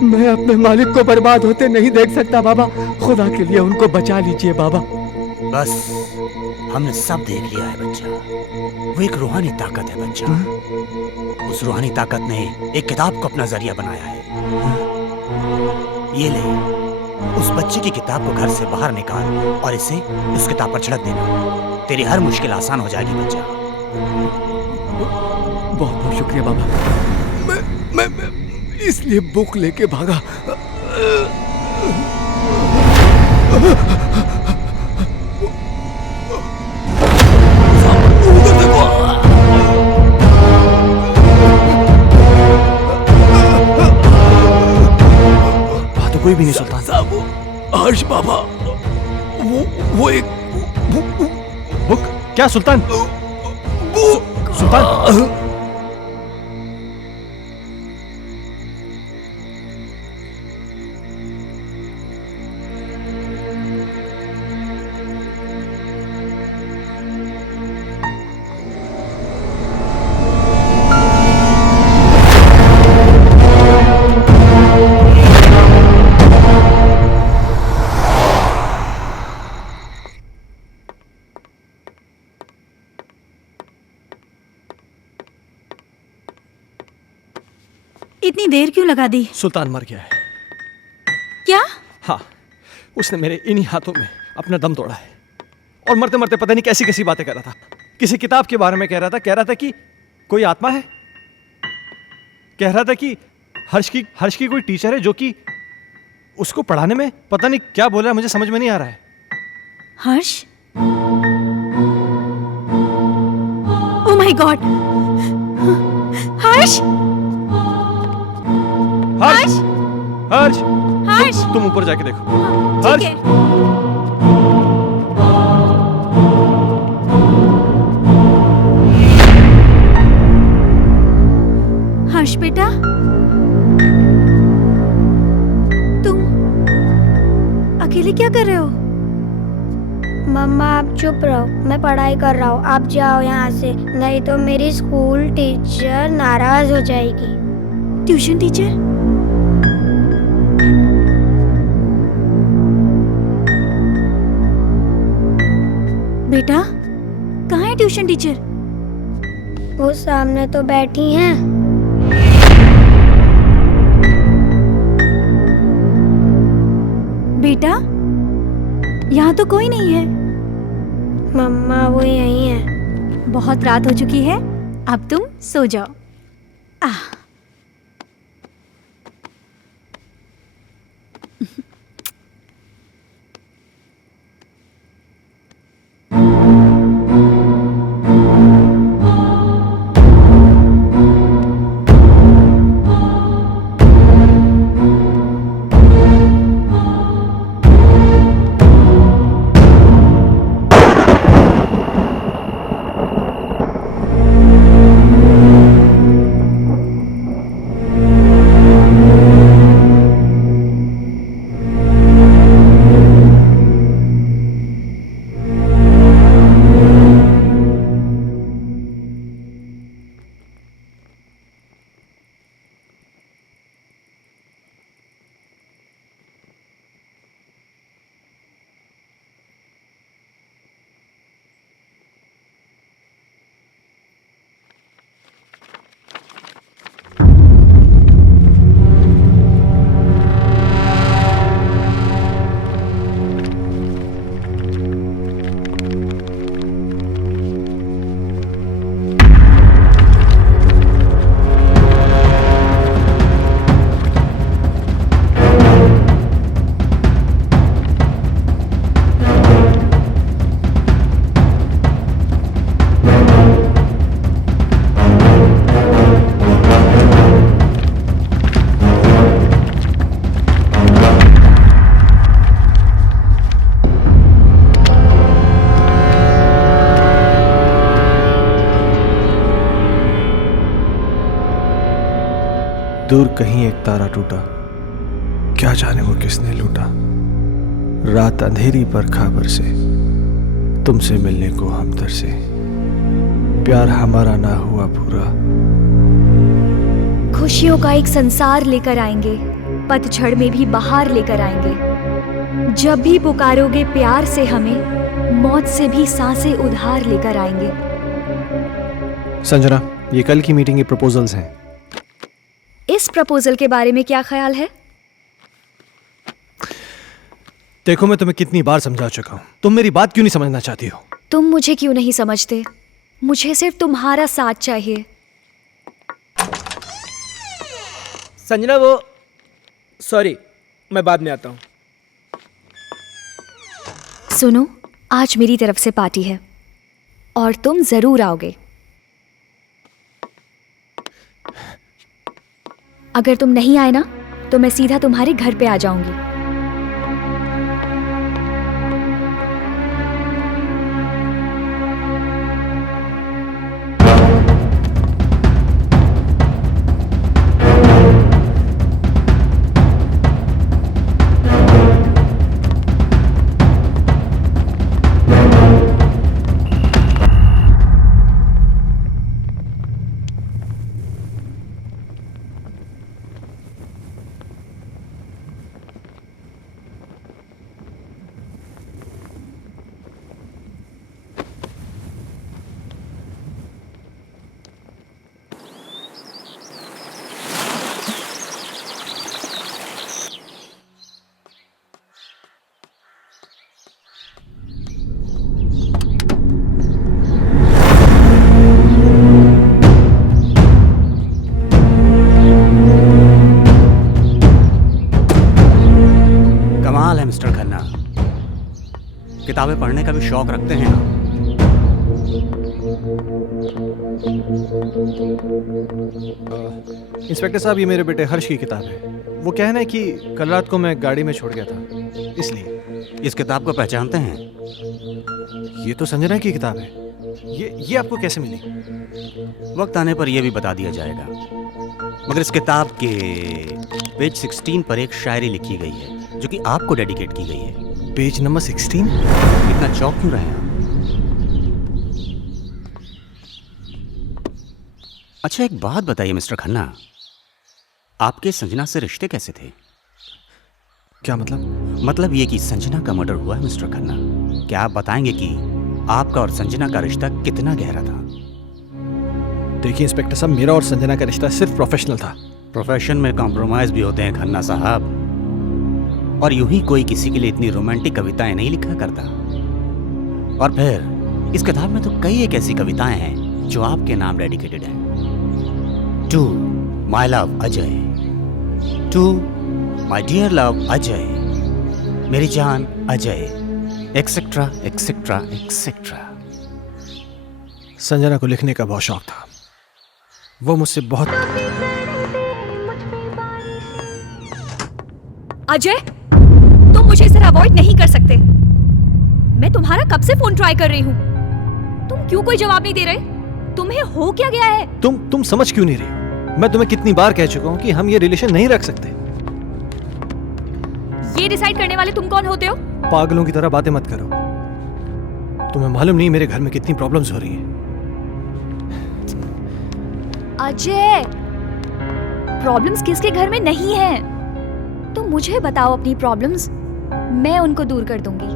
मैं अपने मालिक को बर्बाद होते नहीं देख सकता बाबा। खुदा के लिए उनको बचा लीजिए बाबा। बस हमने सब देख लिया है बच्चा। वो एक रूहानी ताकत है बच्चा। उस रूहानी ताकत ने एक किताब को अपना जरिया बनाया है। ये ले, उस बच्चे की किताब को घर से बाहर निकाल और इसे उस किताब पर छिड़क देना। तेरी हर मुश्किल आसान हो जाएगी बच्चा। बहुत बहुत शुक्रिया बाबा। मैं इसलिए बुक लेके भागा। वहां तो कोई भी नहीं सुल्तान। साहब, हर्ष बाबा, वो एक बुक? क्या सुल्तान? सुल्तान, इतनी देर क्यों लगा दी? सुल्तान मर गया है। क्या? हाँ, उसने मेरे इन्हीं हाथों में अपना दम तोड़ा है। और मरते मरते पता नहीं कैसी कैसी बातें कर रहा था। किसी किताब के बारे में कह रहा था कि कोई आत्मा है। कह रहा था कि हर्ष की कोई टीचर है जो कि उसको पढ़ाने में पता नहीं क्या बोल रहा है, मुझे समझ में नहीं आ रहा है। हर्ष, ओ माय गॉड, हर्ष, हर्ष, हर्ष, हर्ष, तुम ऊपर जाके देखो। ठीक हर्ष, है। हर्ष बेटा, तुम अकेले क्या कर रहे हो? मम्मा आप चुप रहो, मैं पढ़ाई कर रहा हूँ। आप जाओ यहाँ से, नहीं तो मेरी स्कूल टीचर नाराज हो जाएगी। Tuition teacher? बेटा, कहाँ है ट्यूशन टीचर? वो सामने तो बैठी हैं। बेटा, यहाँ तो कोई नहीं है। मम्मा वो यहीं है। बहुत रात हो चुकी है, अब तुम सो जाओ। आह, दूर कहीं एक तारा टूटा, क्या जाने वो किसने लूटा। रात अंधेरी पर खबर से, तुमसे मिलने को हम तरसे। प्यार हमारा ना हुआ पूरा। खुशियों का एक संसार लेकर आएंगे, पतझड़ में भी बहार लेकर आएंगे। जब भी पुकारोगे प्यार से हमें, मौत से भी सांसें उधार लेकर आएंगे। संजना, ये कल की मीटिंग के प्रपोजल्स हैं। इस प्रपोजल के बारे में क्या ख्याल है? देखो, मैं तुम्हें कितनी बार समझा चुका हूं, तुम मेरी बात क्यों नहीं समझना चाहती हो? तुम मुझे क्यों नहीं समझते? मुझे सिर्फ तुम्हारा साथ चाहिए। संजना, वो सॉरी, मैं बाद में आता हूँ। सुनो, आज मेरी तरफ से पार्टी है और तुम जरूर आओगे। अगर तुम नहीं आए ना, तो मैं सीधा तुम्हारे घर पे आ जाऊंगी। किताबें पढ़ने का भी शौक रखते हैं आप? इंस्पेक्टर साहब, ये मेरे बेटे हर्ष की किताब है। वो कहना है कि कल रात को मैं गाड़ी में छोड़ गया था, इसलिए। इस किताब को पहचानते हैं? ये तो संजना की किताब है। ये आपको कैसे मिली? वक्त आने पर यह भी बता दिया जाएगा। मगर इस किताब के पेज 16 पर एक शायरी लिखी गई है जो कि आपको डेडिकेट की गई है। Page number 16? इतना चौंक क्यों रहे हैं आप? अच्छा, एक बात बताइए मिस्टर खन्ना, आपके संजना से रिश्ते कैसे थे? क्या मतलब? मतलब ये कि संजना का मर्डर हुआ है मिस्टर खन्ना। क्या आप बताएंगे कि आपका और संजना का रिश्ता कितना गहरा था? देखिए इंस्पेक्टर साहब, मेरा और संजना का रिश्ता सिर्फ प्रोफेशनल था। प्रोफेशन में कॉम्प्रोमाइज भी होते हैं खन्ना साहब, और यूं ही कोई किसी के लिए इतनी रोमांटिक कविताएं नहीं लिखा करता। और फिर इस किताब में तो कई एक ऐसी कविताएं हैं जो आपके नाम डेडिकेटेड हैं। To my love Ajay, to my dear love Ajay, मेरी जान Ajay, etcetera etcetera etcetera. Sanjana को लिखने का बहुत शौक था। वो मुझसे बहुत। अजय, तुम मुझे इसे अवॉइड नहीं कर सकते। मैं तुम्हारा कब से फोन ट्राई कर रही हूँ, तुम क्यों कोई जवाब नहीं दे रहे? तुम्हें हो क्या गया है? तुम समझ क्यों नहीं रही? मैं तुम्हें कितनी बार कह चुका हूँ कि हम ये रिलेशन नहीं रख सकते। ये डिसाइड करने वाले तुम कौन होते हो? पागलों की तरह बातें मत करो। तुम्हें मालूम नहीं मेरे घर में कितनी प्रॉब्लम्स हो रही हैं। अजय, प्रॉब्लम्स किसके घर में नहीं है? तुम मुझे बताओ अपनी प्रॉब्लम्स, मैं उनको दूर कर दूंगी।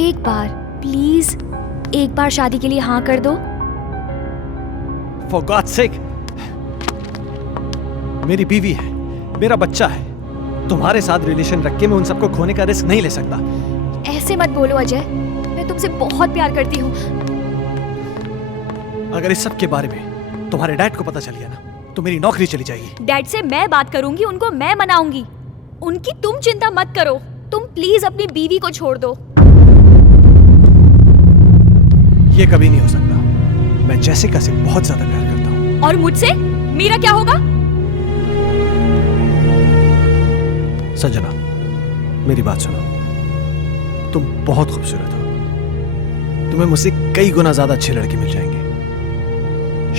एक बार प्लीज, एक बार शादी के लिए हाँ कर दो। For God's sake, मेरी बीवी है, मेरा बच्चा है। तुम्हारे साथ रिलेशन रख के मैं उन सबको खोने का रिस्क नहीं ले सकता। ऐसे मत बोलो अजय, मैं तुमसे बहुत प्यार करती हूँ। अगर इस सब के बारे में तुम्हारे डैड को पता चल गया ना, तो मेरी नौकरी चली जाएगी। डैड से मैं बात करूंगी, उनको मैं मनाऊंगी। उनकी तुम चिंता मत करो। तुम प्लीज अपनी बीवी को छोड़ दो। ये कभी नहीं हो सकता। मैं जेसिका से बहुत ज्यादा प्यार करता हूँ। और मुझसे मेरा क्या होगा? संजना, मेरी बात सुनो। तुम बहुत खूबसूरत हो। तुम्हें मुझसे कई गुना ज्यादा अच्छे लड़के मिल जाएंगे।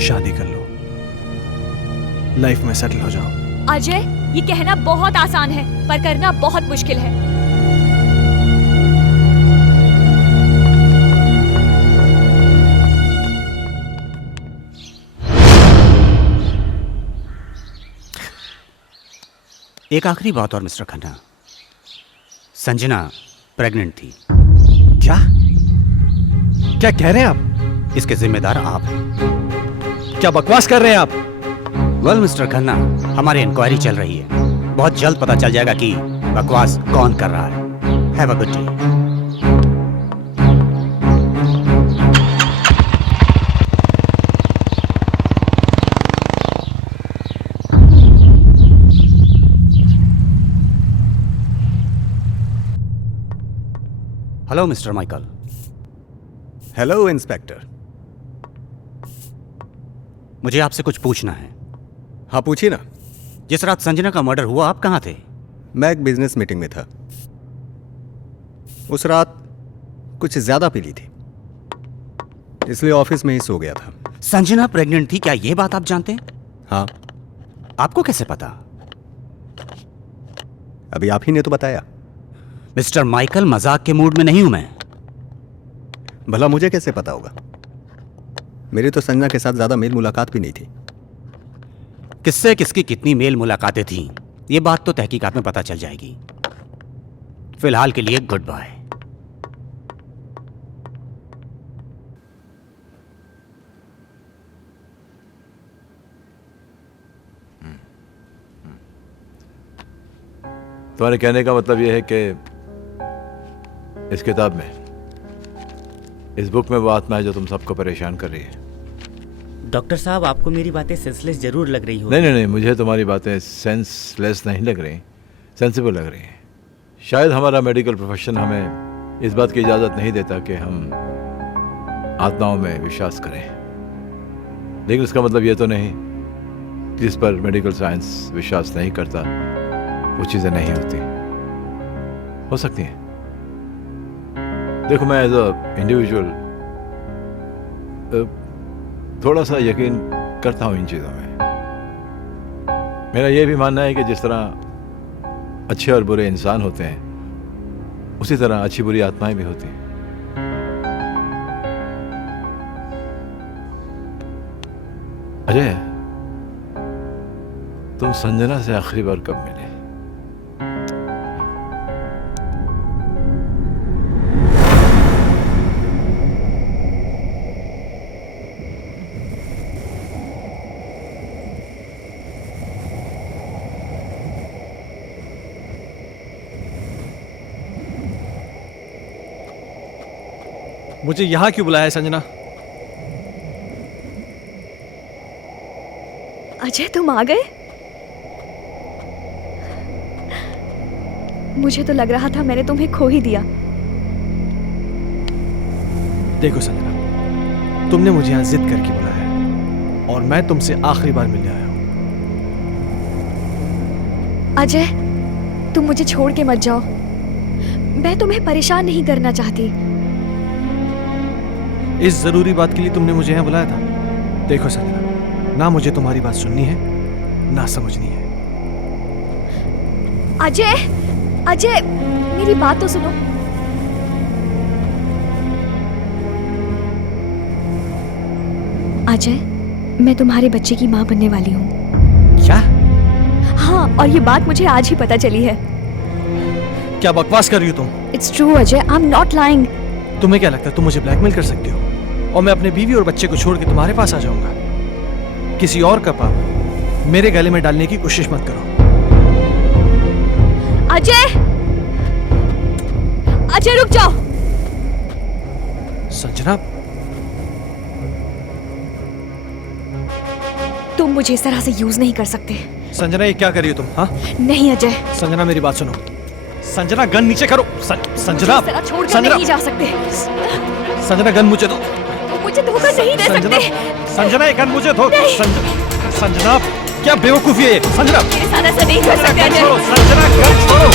शादी कर लो, लाइफ में सेटल हो जाओ। अजय, ये कहना बहुत आसान है पर करना बहुत मुश्किल है। एक आखिरी बात और मिस्टर खन्ना, संजना प्रेग्नेंट थी। क्या क्या कह रहे हैं आप? इसके जिम्मेदार आप हैं। क्या बकवास कर रहे हैं आप? वेल मिस्टर खन्ना, हमारी इंक्वायरी चल रही है। बहुत जल्द पता चल जाएगा कि बकवास कौन कर रहा है। Have a good day. Hello mister Michael. Hello inspector. मुझे आपसे कुछ पूछना है। हाँ पूछिए ना। जिस रात संजना का मर्डर हुआ आप कहाँ थे? मैं एक बिजनेस मीटिंग में था। उस रात कुछ ज्यादा पी ली थी, इसलिए ऑफिस में ही सो गया था। संजना प्रेग्नेंट थी, क्या ये बात आप जानते हैं? हाँ। आपको कैसे पता? अभी आप ही ने तो बताया। मिस्टर माइकल, मजाक के मूड में नहीं हूं मैं। भला मुझे कैसे पता होगा? मेरी तो संजना के साथ ज्यादा मेल मुलाकात भी नहीं थी। किससे किसकी कितनी मेल मुलाकातें थीं, ये बात तो तहकीकात में पता चल जाएगी। फिलहाल के लिए गुड बाय। तुम्हारे कहने का मतलब यह है कि इस किताब में, इस बुक में वो आत्मा है जो तुम सबको परेशान कर रही है। डॉक्टर साहब, आपको मेरी बातें सेंसलेस जरूर लग रही हो। नहीं, मुझे तुम्हारी बातें सेंसलेस नहीं लग रही, सेंसिबल लग रही हैं। शायद हमारा मेडिकल प्रोफेशन हमें इस बात की इजाज़त नहीं देता कि हम आत्माओं में विश्वास करें, लेकिन इसका मतलब ये तो नहीं जिस पर मेडिकल साइंस विश्वास नहीं करता वो चीज़ें नहीं होती, हो सकती हैं। देखो, मैं एज अ इंडिविजुअल थोड़ा सा यकीन करता हूँ इन चीज़ों में। मेरा ये भी मानना है कि जिस तरह अच्छे और बुरे इंसान होते हैं, उसी तरह अच्छी बुरी आत्माएं भी होती हैं। अजय, तुम संजना से आखिरी बार कब मिले? मुझे यहाँ क्यों बुलाया है संजना? अजय, तुम आ गए? मुझे तो लग रहा था मैंने तुम्हें खो ही दिया। देखो संजना, तुमने मुझे यहाँ जिद करके बुलाया है और मैं तुमसे आखिरी बार मिलने आया हूँ। अजय, तुम मुझे छोड़ के मत जाओ। मैं तुम्हें परेशान नहीं करना चाहती। इस जरूरी बात के लिए तुमने मुझे यहाँ बुलाया था? देखो संजना, ना मुझे तुम्हारी बात सुननी है ना समझनी है। अजय, अजय, मेरी बात तो सुनो। अजय, मैं तुम्हारे बच्चे की माँ बनने वाली हूँ। क्या? हाँ, और ये बात मुझे आज ही पता चली है। क्या बकवास कर रही हो तुम? It's true Ajay, I am not lying. तुम्हें क्या लगता है तुम मुझे ब्लैकमेल कर सकती हो और मैं अपने बीवी और बच्चे को छोड़ के तुम्हारे पास आ जाऊंगा? किसी और का पाप मेरे गले में डालने की कोशिश मत करो। अजय, अजय रुक जाओ। संजना, तुम मुझे इस तरह से यूज नहीं कर सकते। संजना, ये क्या कर रही हो तुम? हाँ, नहीं अजय, संजना मेरी बात सुनो। संजना, गन नीचे करो। संजना, इस तरह छोड़कर संजना, नहीं जा सकते। संजना, गन मुझे दो। तुम मुझे धोखा नहीं दे संजना, सकते। संजना, ये गन मुझे दो। संजना, क्या बेवकूफी है ये? संजना, मेरे साथ ऐसा नहीं कर सकते अजय। छोड़ो, संजना, गन छोड़ो।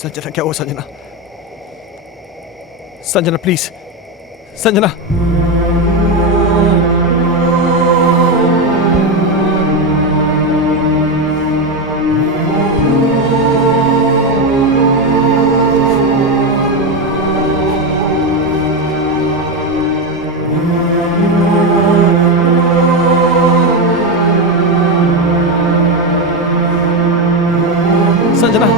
संजना, क्या हुआ संजना? संजना प्लीज, संजना। संजना,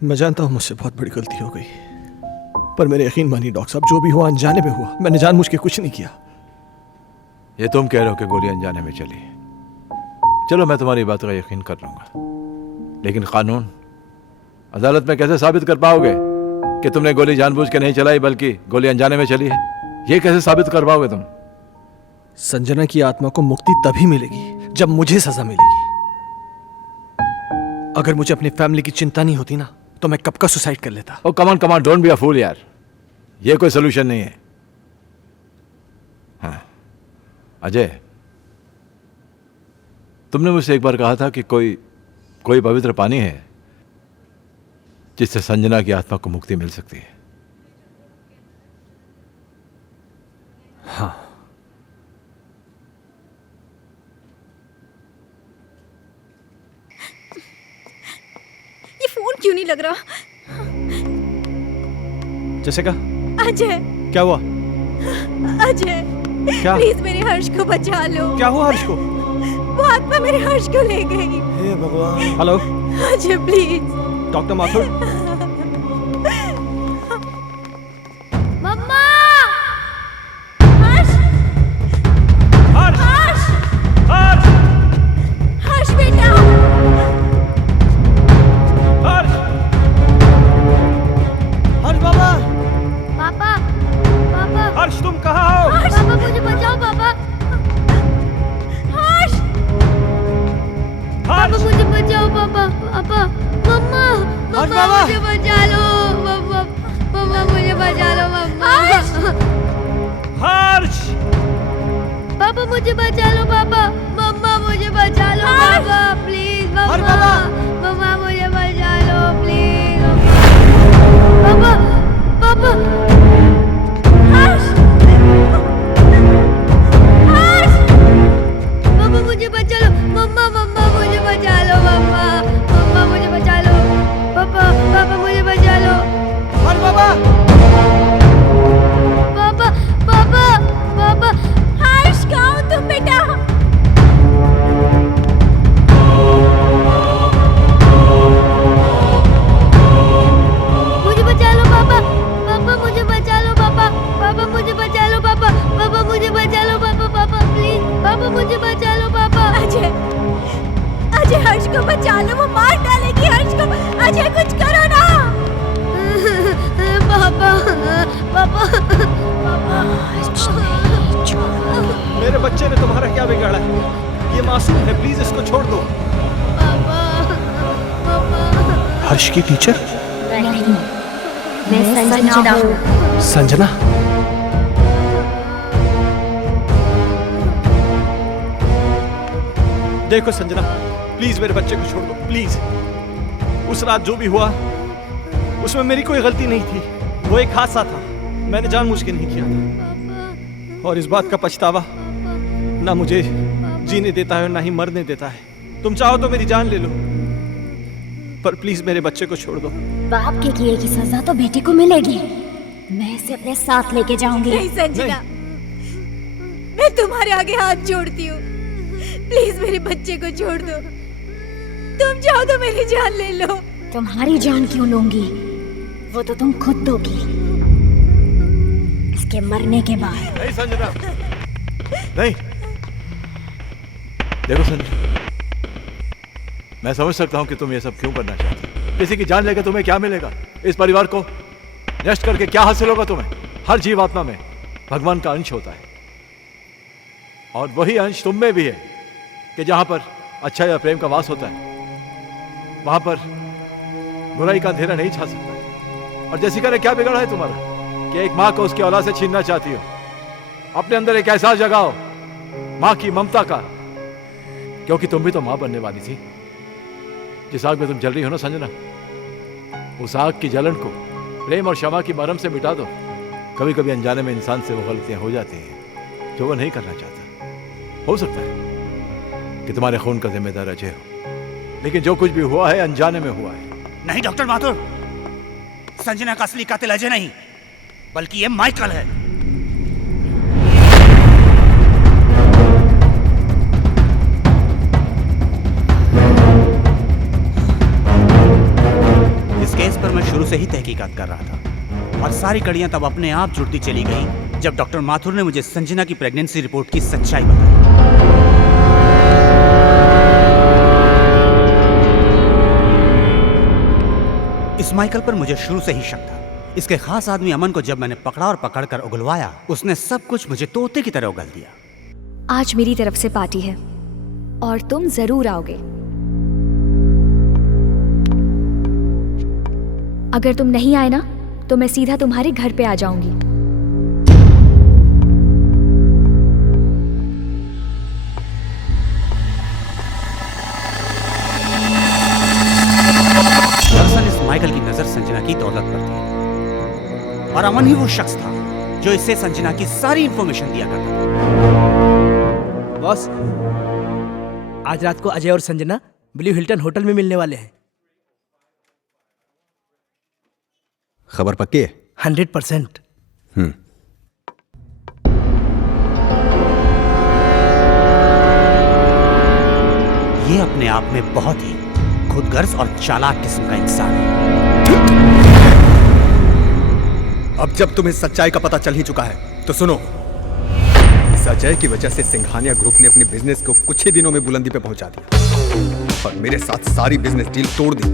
मैं जानता हूं मुझसे बहुत बड़ी गलती हो गई, पर मेरे यकीन मानिए डॉक्टर साहब, जो भी हुआ अनजाने में हुआ। मैंने जानबूझ के कुछ नहीं किया। ये तुम कह रहे हो कि गोली अनजाने में चली। चलो मैं तुम्हारी बात का यकीन कर लूंगा, लेकिन कानून अदालत में कैसे साबित कर पाओगे कि तुमने गोली जानबूझ के नहीं चलाई बल्कि गोली अनजाने में चली है? ये कैसे साबित कर पाओगे तुम? संजना की आत्मा को मुक्ति तभी मिलेगी जब मुझे सजा मिलेगी। अगर मुझे अपनी फैमिली की चिंता नहीं होती ना तो मैं कब का सुसाइड कर लेता। ओ कमान कमान, डोंट बी अ फूल यार, ये कोई सोल्यूशन नहीं है। हाँ अजय, तुमने मुझसे एक बार कहा था कि कोई पवित्र पानी है जिससे संजना की आत्मा को मुक्ति मिल सकती है। हाँ, ये फोन क्यों नहीं लग रहा? जैसिका, अजय, क्या हुआ? अजय, क्या? प्लीज मेरे हर्ष को बचा लो। क्या हुआ हर्ष को? वो आत्मा मेरे हर्ष को ले गई। हे भगवान। Hello Ajay please. Doctor Mathur. मम्मा! हर्ष! हर्ष! हर्ष! हर्ष! हर्ष बेटा! हर्ष! हर्ष बाबा! पापा! पापा! हर्ष तुम कहाँ हो? पापा मुझे बचाओ पापा! हर्ष! पापा मुझे बचाओ पापा! पापा! मम्मा! मम्मा मुझे बचा लो! मम्मा! मम्मा मुझे बचा लो मम्मा! हर्ष! पापा मुझे बचा लो पापा! मम्मा मुझे बचा लो पापा! प्लीज मम्मा! मम्मा मुझे बचा लो प्लीज! पापा! पापा! हर्ष! हर्ष! पापा मुझे बचा लो! मम्मा! मम्मा मुझे बचा लो मम्मा! मम्मा मुझे बचा लो! पापा! पापा मुझे बचा लो! हर्ष बाबा! पापा! पापा! पापा! हर्ष कहाँ हो तुम बेटा? मुझे बचा लो पापा! पापा मुझे बचा लो पापा! पापा मुझे बचा लो पापा! पापा मुझे बचा लो पापा! पापा प्लीज! पापा मुझे बचा लो पापा! अजय, अजय हर्ष को बचा लो, वो मार डालेगी हर्ष को। अजय कुछ करो ना। पापा! पापा! मेरे बच्चे ने तुम्हारा क्या बिगाड़ा है? ये मासूम है, प्लीज इसको छोड़ दो। पापा! पापा! हर्ष की टीचर? नहीं, मैं संजना हूँ। संजना? देखो संजना, प्लीज मेरे बच्चे को छोड़ दो, प्लीज। उस रात जो भी हुआ उसमें मेरी कोई गलती नहीं थी, वो एक हादसा था, मैंने जानबूझ के नहीं किया था। और इस बात का पछतावा ना मुझे जीने देता है और ना ही मरने देता है। तुम चाहो तो मेरी जान ले लो, पर प्लीज मेरे बच्चे को छोड़ दो। बाप के किए की सजा तो बेटे को मिलेगी। मैं इसे अपने साथ लेके जाऊंगी। नहीं संजना, मैं तुम्हारे आगे हाथ जोड़ती हूँ, प्लीज मेरे बच्चे को छोड़ दो। तुम चाहो तो मेरी जान ले लो। तुम्हारी जान क्यों लूंगी? वो तो तुम खुद दोगी इसके मरने के बाद। नहीं संजना, नहीं। देखो संजना, मैं समझ सकता हूं कि तुम ये सब क्यों करना चाहते हो। किसी की जान लेकर तुम्हें क्या मिलेगा? इस परिवार को नष्ट करके क्या हासिल होगा तुम्हें? हर जीवात्मा में भगवान का अंश होता है, और वही अंश तुम में भी है कि जहां पर अच्छा या प्रेम का वास होता है वहां पर बुराई का अंधेरा नहीं छा सकता। और जैसिका ने क्या बिगाड़ा है तुम्हारा कि एक माँ को उसके औलाद से छीनना चाहती हो? अपने अंदर एक एहसास जगाओ माँ की ममता का, क्योंकि तुम भी तो माँ बनने वाली थी। जिस आग में तुम जल रही हो ना संजना, उस आग की जलन को प्रेम और क्षमा की मरहम से मिटा दो। कभी कभी अनजाने में इंसान से वो गलतियां हो जाती हैं जो वो नहीं करना चाहता। हो सकता है कि तुम्हारे खून का जिम्मेदार अजय हो, लेकिन जो कुछ भी हुआ है अनजाने में हुआ है। नहीं डॉक्टर माथुर, संजना का असली कातिल अजय नहीं बल्कि ये माइकल है। इस केस पर मैं शुरू से ही तहकीकात कर रहा था और सारी कड़ियां तब अपने आप जुड़ती चली गई जब डॉक्टर माथुर ने मुझे संजना की प्रेगनेंसी रिपोर्ट की सच्चाई बताई। इस माइकल पर मुझे शुरू से ही शक था। इसके खास आदमी अमन को जब मैंने पकड़ा और पकड़कर उगलवाया, उसने सब कुछ मुझे तोते की तरह उगल दिया। आज मेरी तरफ से पार्टी है और तुम जरूर आओगे। अगर तुम नहीं आए ना तो मैं सीधा तुम्हारे घर पे आ जाऊंगी। दरअसल इस माइकल की नजर संजना की दौलत पर थी और अमन ही वो शख्स था जो इससे संजना की सारी इंफॉर्मेशन दिया करता था। बॉस, आज रात को अजय और संजना ब्लू हिल्टन होटल में मिलने वाले हैं। खबर पक्की है? 100%। ये अपने आप में बहुत ही खुदगर्ज और चालाक किस्म का इंसान है। अब जब तुम्हें सच्चाई का पता चल ही चुका है तो सुनो। इस अजय की वजह से सिंघानिया ग्रुप ने अपने बिजनेस को कुछ ही दिनों में बुलंदी पे पहुंचा दिया और मेरे साथ सारी बिजनेस डील तोड़ दी।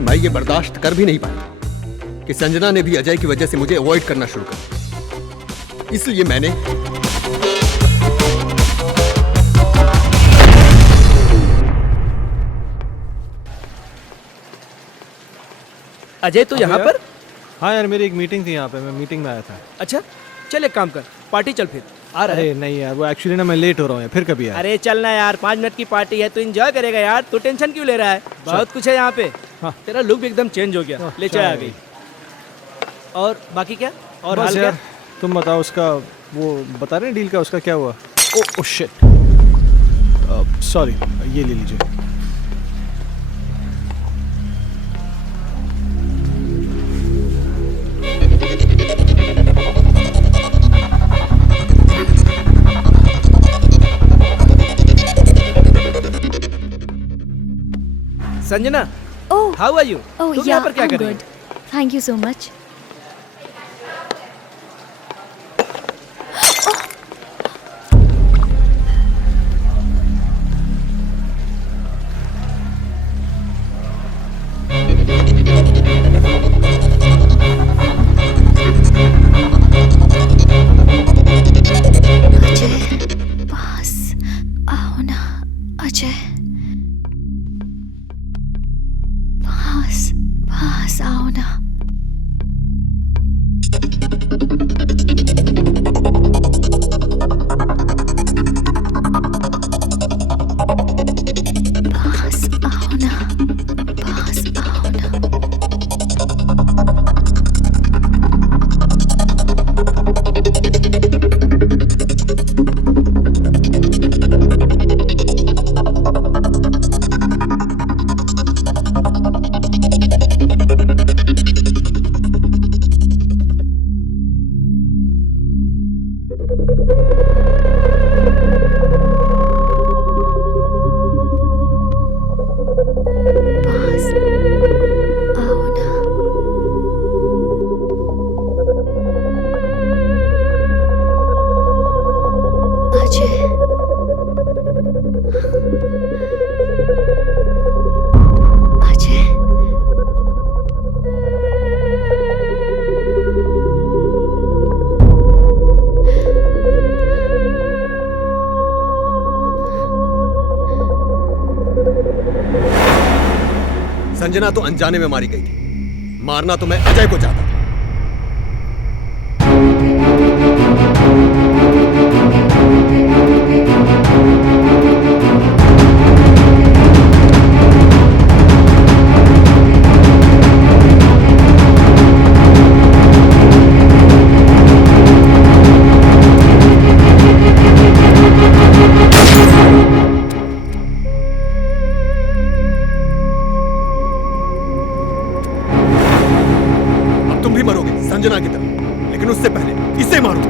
मैं ये बर्दाश्त कर भी नहीं पाया कि संजना ने भी अजय की वजह से मुझे अवॉइड करना शुरू कर दिया। इसलिए मैंने अजय तो यहाँ पर? हाँ यार, मेरी एक मीटिंग थी यहाँ पे, मैं मीटिंग में आया था। अच्छा, चल एक काम कर, पार्टी चल फिर। आ रहा है? अरे नहीं यार, वो एक्चुअली ना मैं लेट हो रहा हूँ, फिर कभी यार। अरे चलना यार, 5 मिनट की पार्टी है तो एंजॉय करेगा यार। तू टेंशन क्यों ले रहा है? बहुत कुछ है यहाँ पे। हाँ। तेरा लुक भी एकदम चेंज हो गया। ले चाय आ गई। और बाकी क्या? और हाल क्या? तुम बताओ, उसका वो बता रहे हैं डील का, उसका क्या हुआ? ओह शिट, सॉरी, ये ले लीजिए। संजना, ओह, हाउ आर यू? ओह तुम यहाँ पर क्या कर रही हो? Thank you so much. Sanjana तो अनजाने में मारी गई थी, मारना तो मैं अजय को चाहता था। तुम भी मरोगे संजना की तरह, लेकिन उससे पहले इसे मारो।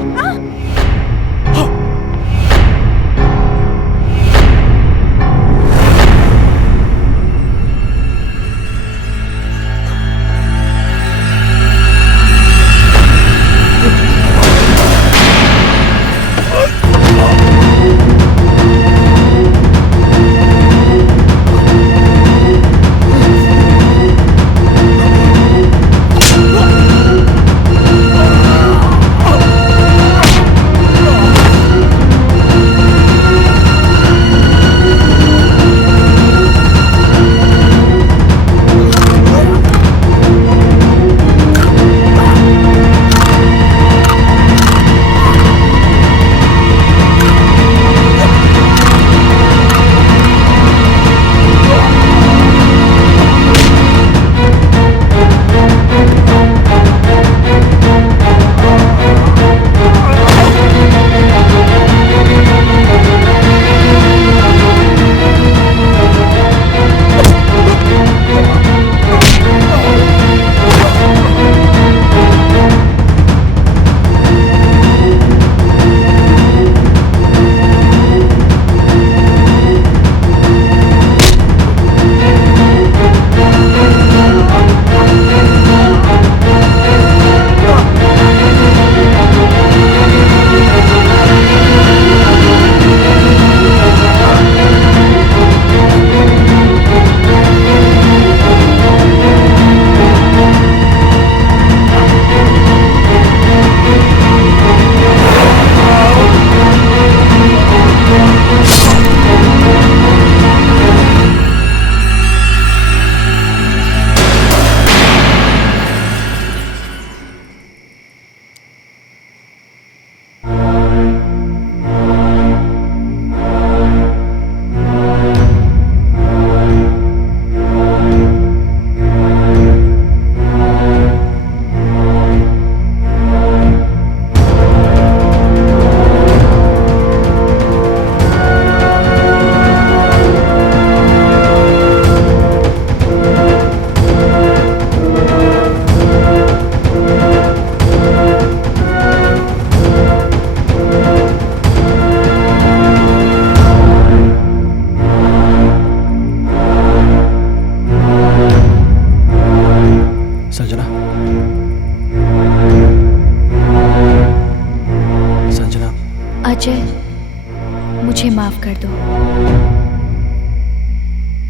कर दो।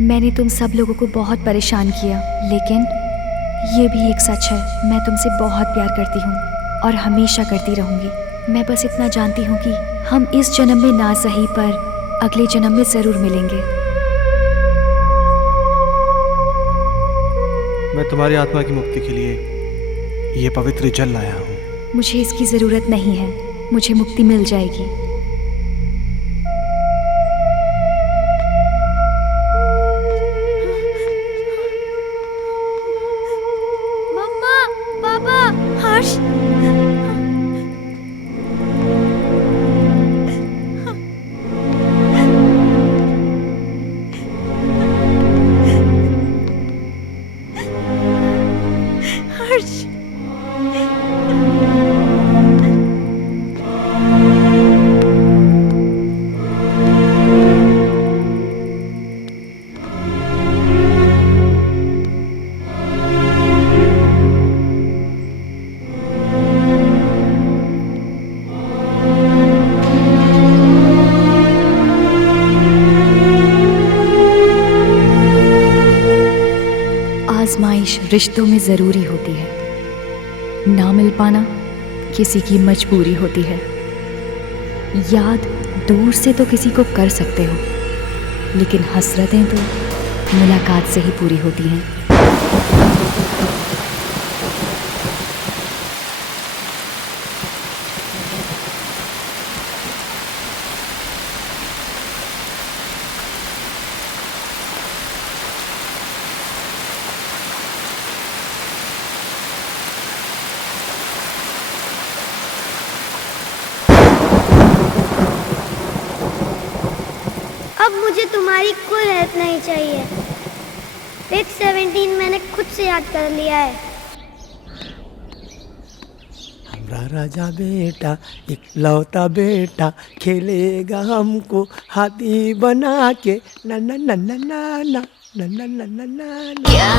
मैंने तुम सब लोगों को बहुत परेशान किया, लेकिन ये भी एक सच है, मैं तुमसे बहुत प्यार करती हूँ और हमेशा करती रहूँगी। मैं बस इतना जानती हूँ कि हम इस जन्म में ना सही पर अगले जन्म में ज़रूर मिलेंगे। मैं तुम्हारी आत्मा की मुक्ति के लिए ये पवित्र जल लाया हूँ। मुझे इसकी ज़रूरत नहीं है, मुझे मुक्ति मिल जाएगी। मम्मा, पापा, हर्ष। हर्ष। आजमाइश रिश्तों में ज़रूरी होती है, ना मिल पाना किसी की मजबूरी होती है। याद दूर से तो किसी को कर सकते हो, लेकिन हसरतें तो मुलाकात से ही पूरी होती हैं। अब मुझे तुम्हारी कोई हेल्प नहीं चाहिए। पेज 17 मैंने खुद से याद कर लिया है। हमारा राजा बेटा इकलौता बेटा खेलेगा हमको हाथी बना के ना ना ना ना ना ना ना ना ना ना ना।